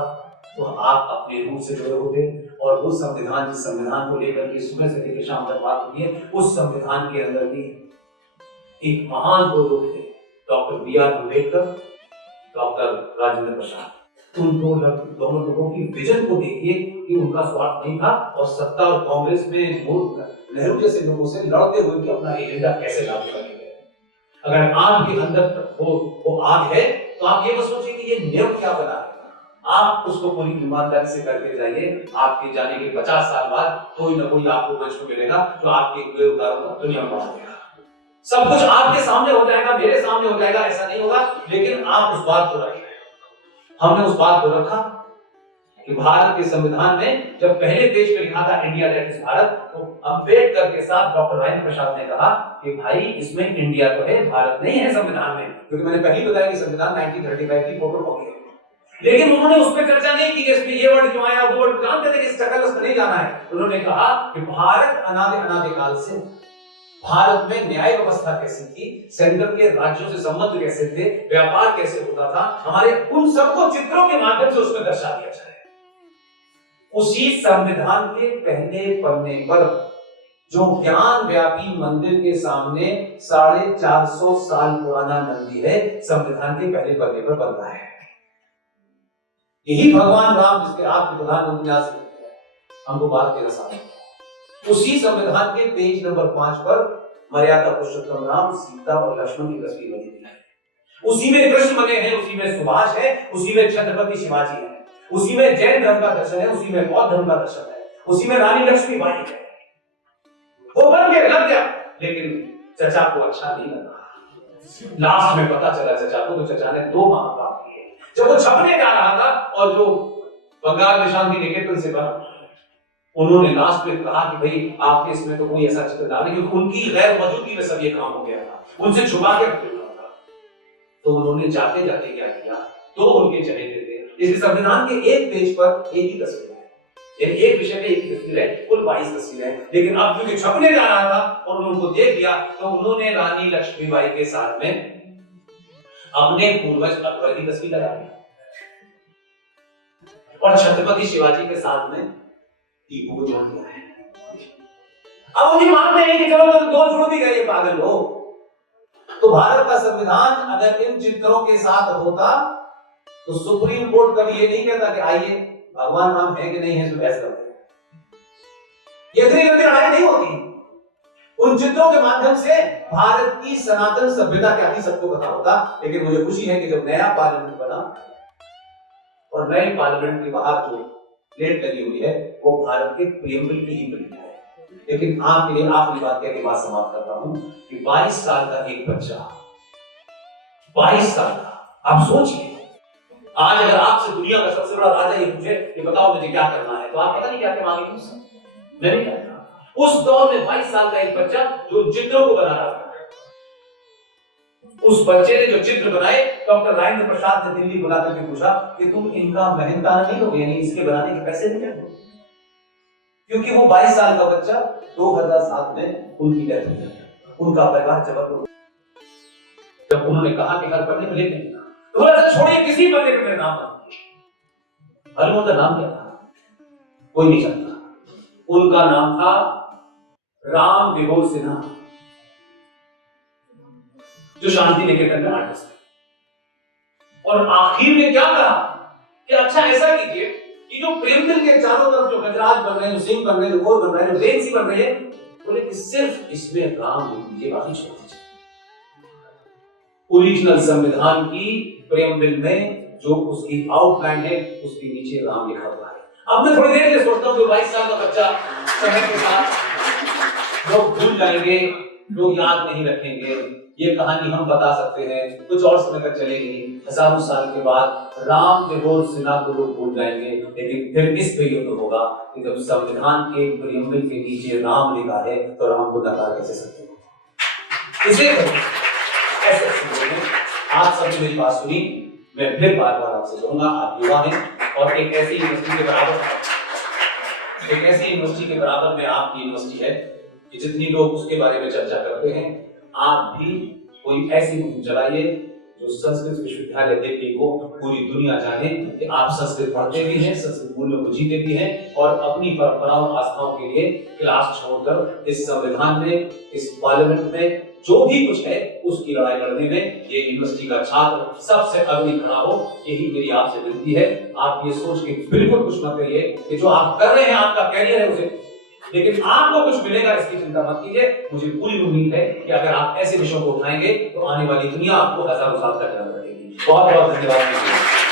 तो आप अपने रूप से जुड़े होते, और वो संविधान, जिस संविधान को लेकर के सुबह से लेकर शाम तक बात होती है, उस संविधान के अंदर भी एक महान दो लोग थे, doctor B R. Ambedkar, doctor Rajendra Prasad. उन दोनों लोगों की विजन को देखिए कि उनका स्वार्थ नहीं था, और सत्ता और कांग्रेस में नेहरू जैसे लोगों से लड़ते हुए भी अपना एजेंडा कैसे लागू करके गए। अगर आग के अंदर वो आग है, तो आप ये मत सोचिए कि ये नियम क्या बना है। आप उसको पूरी ईमानदारी से करके जाइए। आपके जाने के 50 साल बाद कोई ना कोई आपको मंच पे मिलेगा जो आपके उदाहरण दुनिया में बढ़ा देगा। सब कुछ आपके सामने हो जाएगा, मेरे सामने हो जाएगा, ऐसा नहीं होगा, लेकिन आप उस बात को रखें। हमने उस बात को रखा कि भारत के संविधान में जब पहले पेज पे लिखा था इंडिया दैट इज भारत, तो अम्बेडकर के साथ डॉक्टर राजेंद्र प्रसाद ने कहा कि भाई इसमें इंडिया तो है, भारत नहीं है संविधान में, क्योंकि मैंने पहले बताया कि संविधान 1935 की फोटोकॉपी है। लेकिन उन्होंने उस पर चर्चा नहीं की कि इसमें ये वर्ड क्यों आया, वो वर्ड जानते थे कि इस चक्कर में नहीं जाना है। उन्होंने कहा कि भारत अनादि काल से भारत में न्याय व्यवस्था कैसी थी, सेंटर के राज्यों से संबंध कैसे थे, व्यापार कैसे होता था, हमारे उन सबको चित्रों के माध्यम से उसमें दर्शा दिया जाए। उसी संविधान के पहले पन्ने पर जो ज्ञान व्यापी मंदिर के सामने 450 साल पुराना नंदी है, संविधान के पहले पन्ने पर बन रहा है। यही भगवान राम जिसके आपके प्रधानमंत्री ने आज हमको बात के रसा, उसी संविधान के पेज नंबर 5 पर मर्यादा पुरुषोत्तम राम, सीता और लक्ष्मण की तस्वीर बनी हुई है। उसी में कृष्ण बने हैं, उसी में सुभाष है, उसी में छत्रपति शिवाजी है, उसी में जैन धर्म का दर्शन है, उसी में बौद्ध धर्म का दर्शन है, उसी में रानी लक्ष्मीबाई है। वो बन के लग गया, लेकिन चचा को अच्छा नहीं लगा। लास्ट में पता चला चचा को, तो चचा ने 2 माह पाप किए। जब वो छपने जा रहा था और जो बंगाल में शांति निकेतन से बना, उन्होंने लास्ट में कहा कि भाई आपके इसमें तो कोई ऐसा चित्र डाले, क्योंकि उनकी गैर मौजूदगी में सब ये काम हो गया था, उनसे छुपा के रखा था। तो उन्होंने जाते जाते क्या किया, 2 उनके चहेते थे। इस संविधान के एक पेज पर एक ही तस्वीर है, यानी एक विषय में एक ही तस्वीर है, कुल 22 तस्वीरें हैं। लेकिन अब क्योंकि छपने जा रहा था और उनको देख लिया, तो उन्होंने रानी लक्ष्मीबाई के साथ में अपने पूर्वज अकबर की तस्वीर लगा दी और छत्रपति शिवाजी के साथ में टीपू को जोड़ दिया है। अब उन्हीं मानते हैं कि चलो तो 2 जुड़ भी गए पागल लोग। तो भारत का संविधान अगर इन चित्रों के साथ होता तो सुप्रीम कोर्ट कभी ये नहीं कहता कि आइए भगवान राम है कि नहीं है, बहस करते। ये इतनी लंबी लड़ाई नहीं होती। उन चित्रों के माध्यम से भारत की सनातन सभ्यता क्या थी सबको पता होता। लेकिन मुझे खुशी है कि जब नया पार्लियामेंट बना और नए पार्लियामेंट के बाहर जो प्लेट लगी हुई है वो भारत के प्रियम्बल की ही प्लेट है। लेकिन आपके लिए आखिरी बात कह के बात समाप्त करता हूं कि 22 साल का एक बच्चा, 22 साल का, आप सोचिए आज अगर आपसे दुनिया का सबसे बड़ा राजा ये पूछे कि बताओ मुझे क्या करना है, तो आप पता नहीं क्या क्या मांगेंगे मुझसे, मैं नहीं जानता। उस दौर में 22 साल का एक बच्चा जो चित्रों को बना रहा था, उस बच्चे ने जो चित्र बनाए, डॉक्टर राजेंद्र प्रसाद ने दिल्ली बुला करके पूछा कि तुम इनका मेहनताना नहीं लोगे, यानी इसके बनाने के पैसे नहीं लोगे? क्योंकि वो 22 साल का बच्चा 2007 में उनकी डेथ हो गई, उनका परिवार जबरदस्त। जब उन्होंने कहा कि हर पन्ने पर लिख देना, तो बोला छोड़िए किसी पन्ने पे मेरा नाम मत। हनुमान का नाम क्या था कोई नहीं जानता। उनका नाम था राम विभोर सिन्हा, जो शांति निकेतन में आर्टिस्ट है। और आखिर में क्या कहा कि अच्छा ऐसा कीजिए कि जो प्रेमदिल के चारों तरफ जो गजराज बन रहे हैं, जो सिंह बन रहे हैं, जो गोर बन रहे हैं, जो बेंसी बन रहे हैं, बोले कि सिर्फ इसमें राम लिख दीजिए, बाकी छोड़ दीजिए। ओरिजिनल संविधान की प्रेमदिल में जो उसकी आउटलाइन है उसके नीचे राम लिखा हुआ है। अब मैं थोड़ी देर से सोचता हूँ कि 22 साल का बच्चा समय के साथ लोग भूल जाएंगे, लोग याद नहीं रखेंगे, ये कहानी हम बता सकते हैं, कुछ और समय तक चलेगी, हजारों साल के बाद राम विभोर सिन्हा को लोग भूल जाएंगे। लेकिन फिर इस पे युद्ध होगा कि जब संविधान के प्रियम्बल के नीचे राम लिखा है तो राम को नकार कैसे सकते हो? इसे ऐसे आप सबने मेरी बात सुनी, मैं फिर बार बार आपसे कहूंगा, आप युवा हैं और एक ऐसी यूनिवर्सिटी के बराबर में आपकी यूनिवर्सिटी है कि जितनी लोग उसके बारे में चर्चा करते हैं, आप भी कोई ऐसी मुहिम चलाइए जो संस्कृत विश्वविद्यालय दिल्ली को पूरी दुनिया जाने कि आप संस्कृत पढ़ते भी हैं, संस्कृत मूल्यों को जीते भी हैं और अपनी परंपराओं आस्थाओं के लिए क्लास छोड़कर इस संविधान में, इस पार्लियामेंट में जो भी कुछ है उसकी लड़ाई लड़ने में ये यूनिवर्सिटी का छात्र सबसे अग्नि खड़ा हो, यही मेरी आपसे विनती है। आप ये सोच के बिल्कुल कुछ मत करिए कि जो आप कर रहे हैं आपका कैरियर है उसे, लेकिन आपको कुछ मिलेगा इसकी चिंता मत कीजिए। मुझे पूरी उम्मीद है कि अगर आप ऐसे विषयों को उठाएंगे तो आने वाली दुनिया आपको हजारों साल तक याद रखेगी। बहुत बहुत धन्यवाद।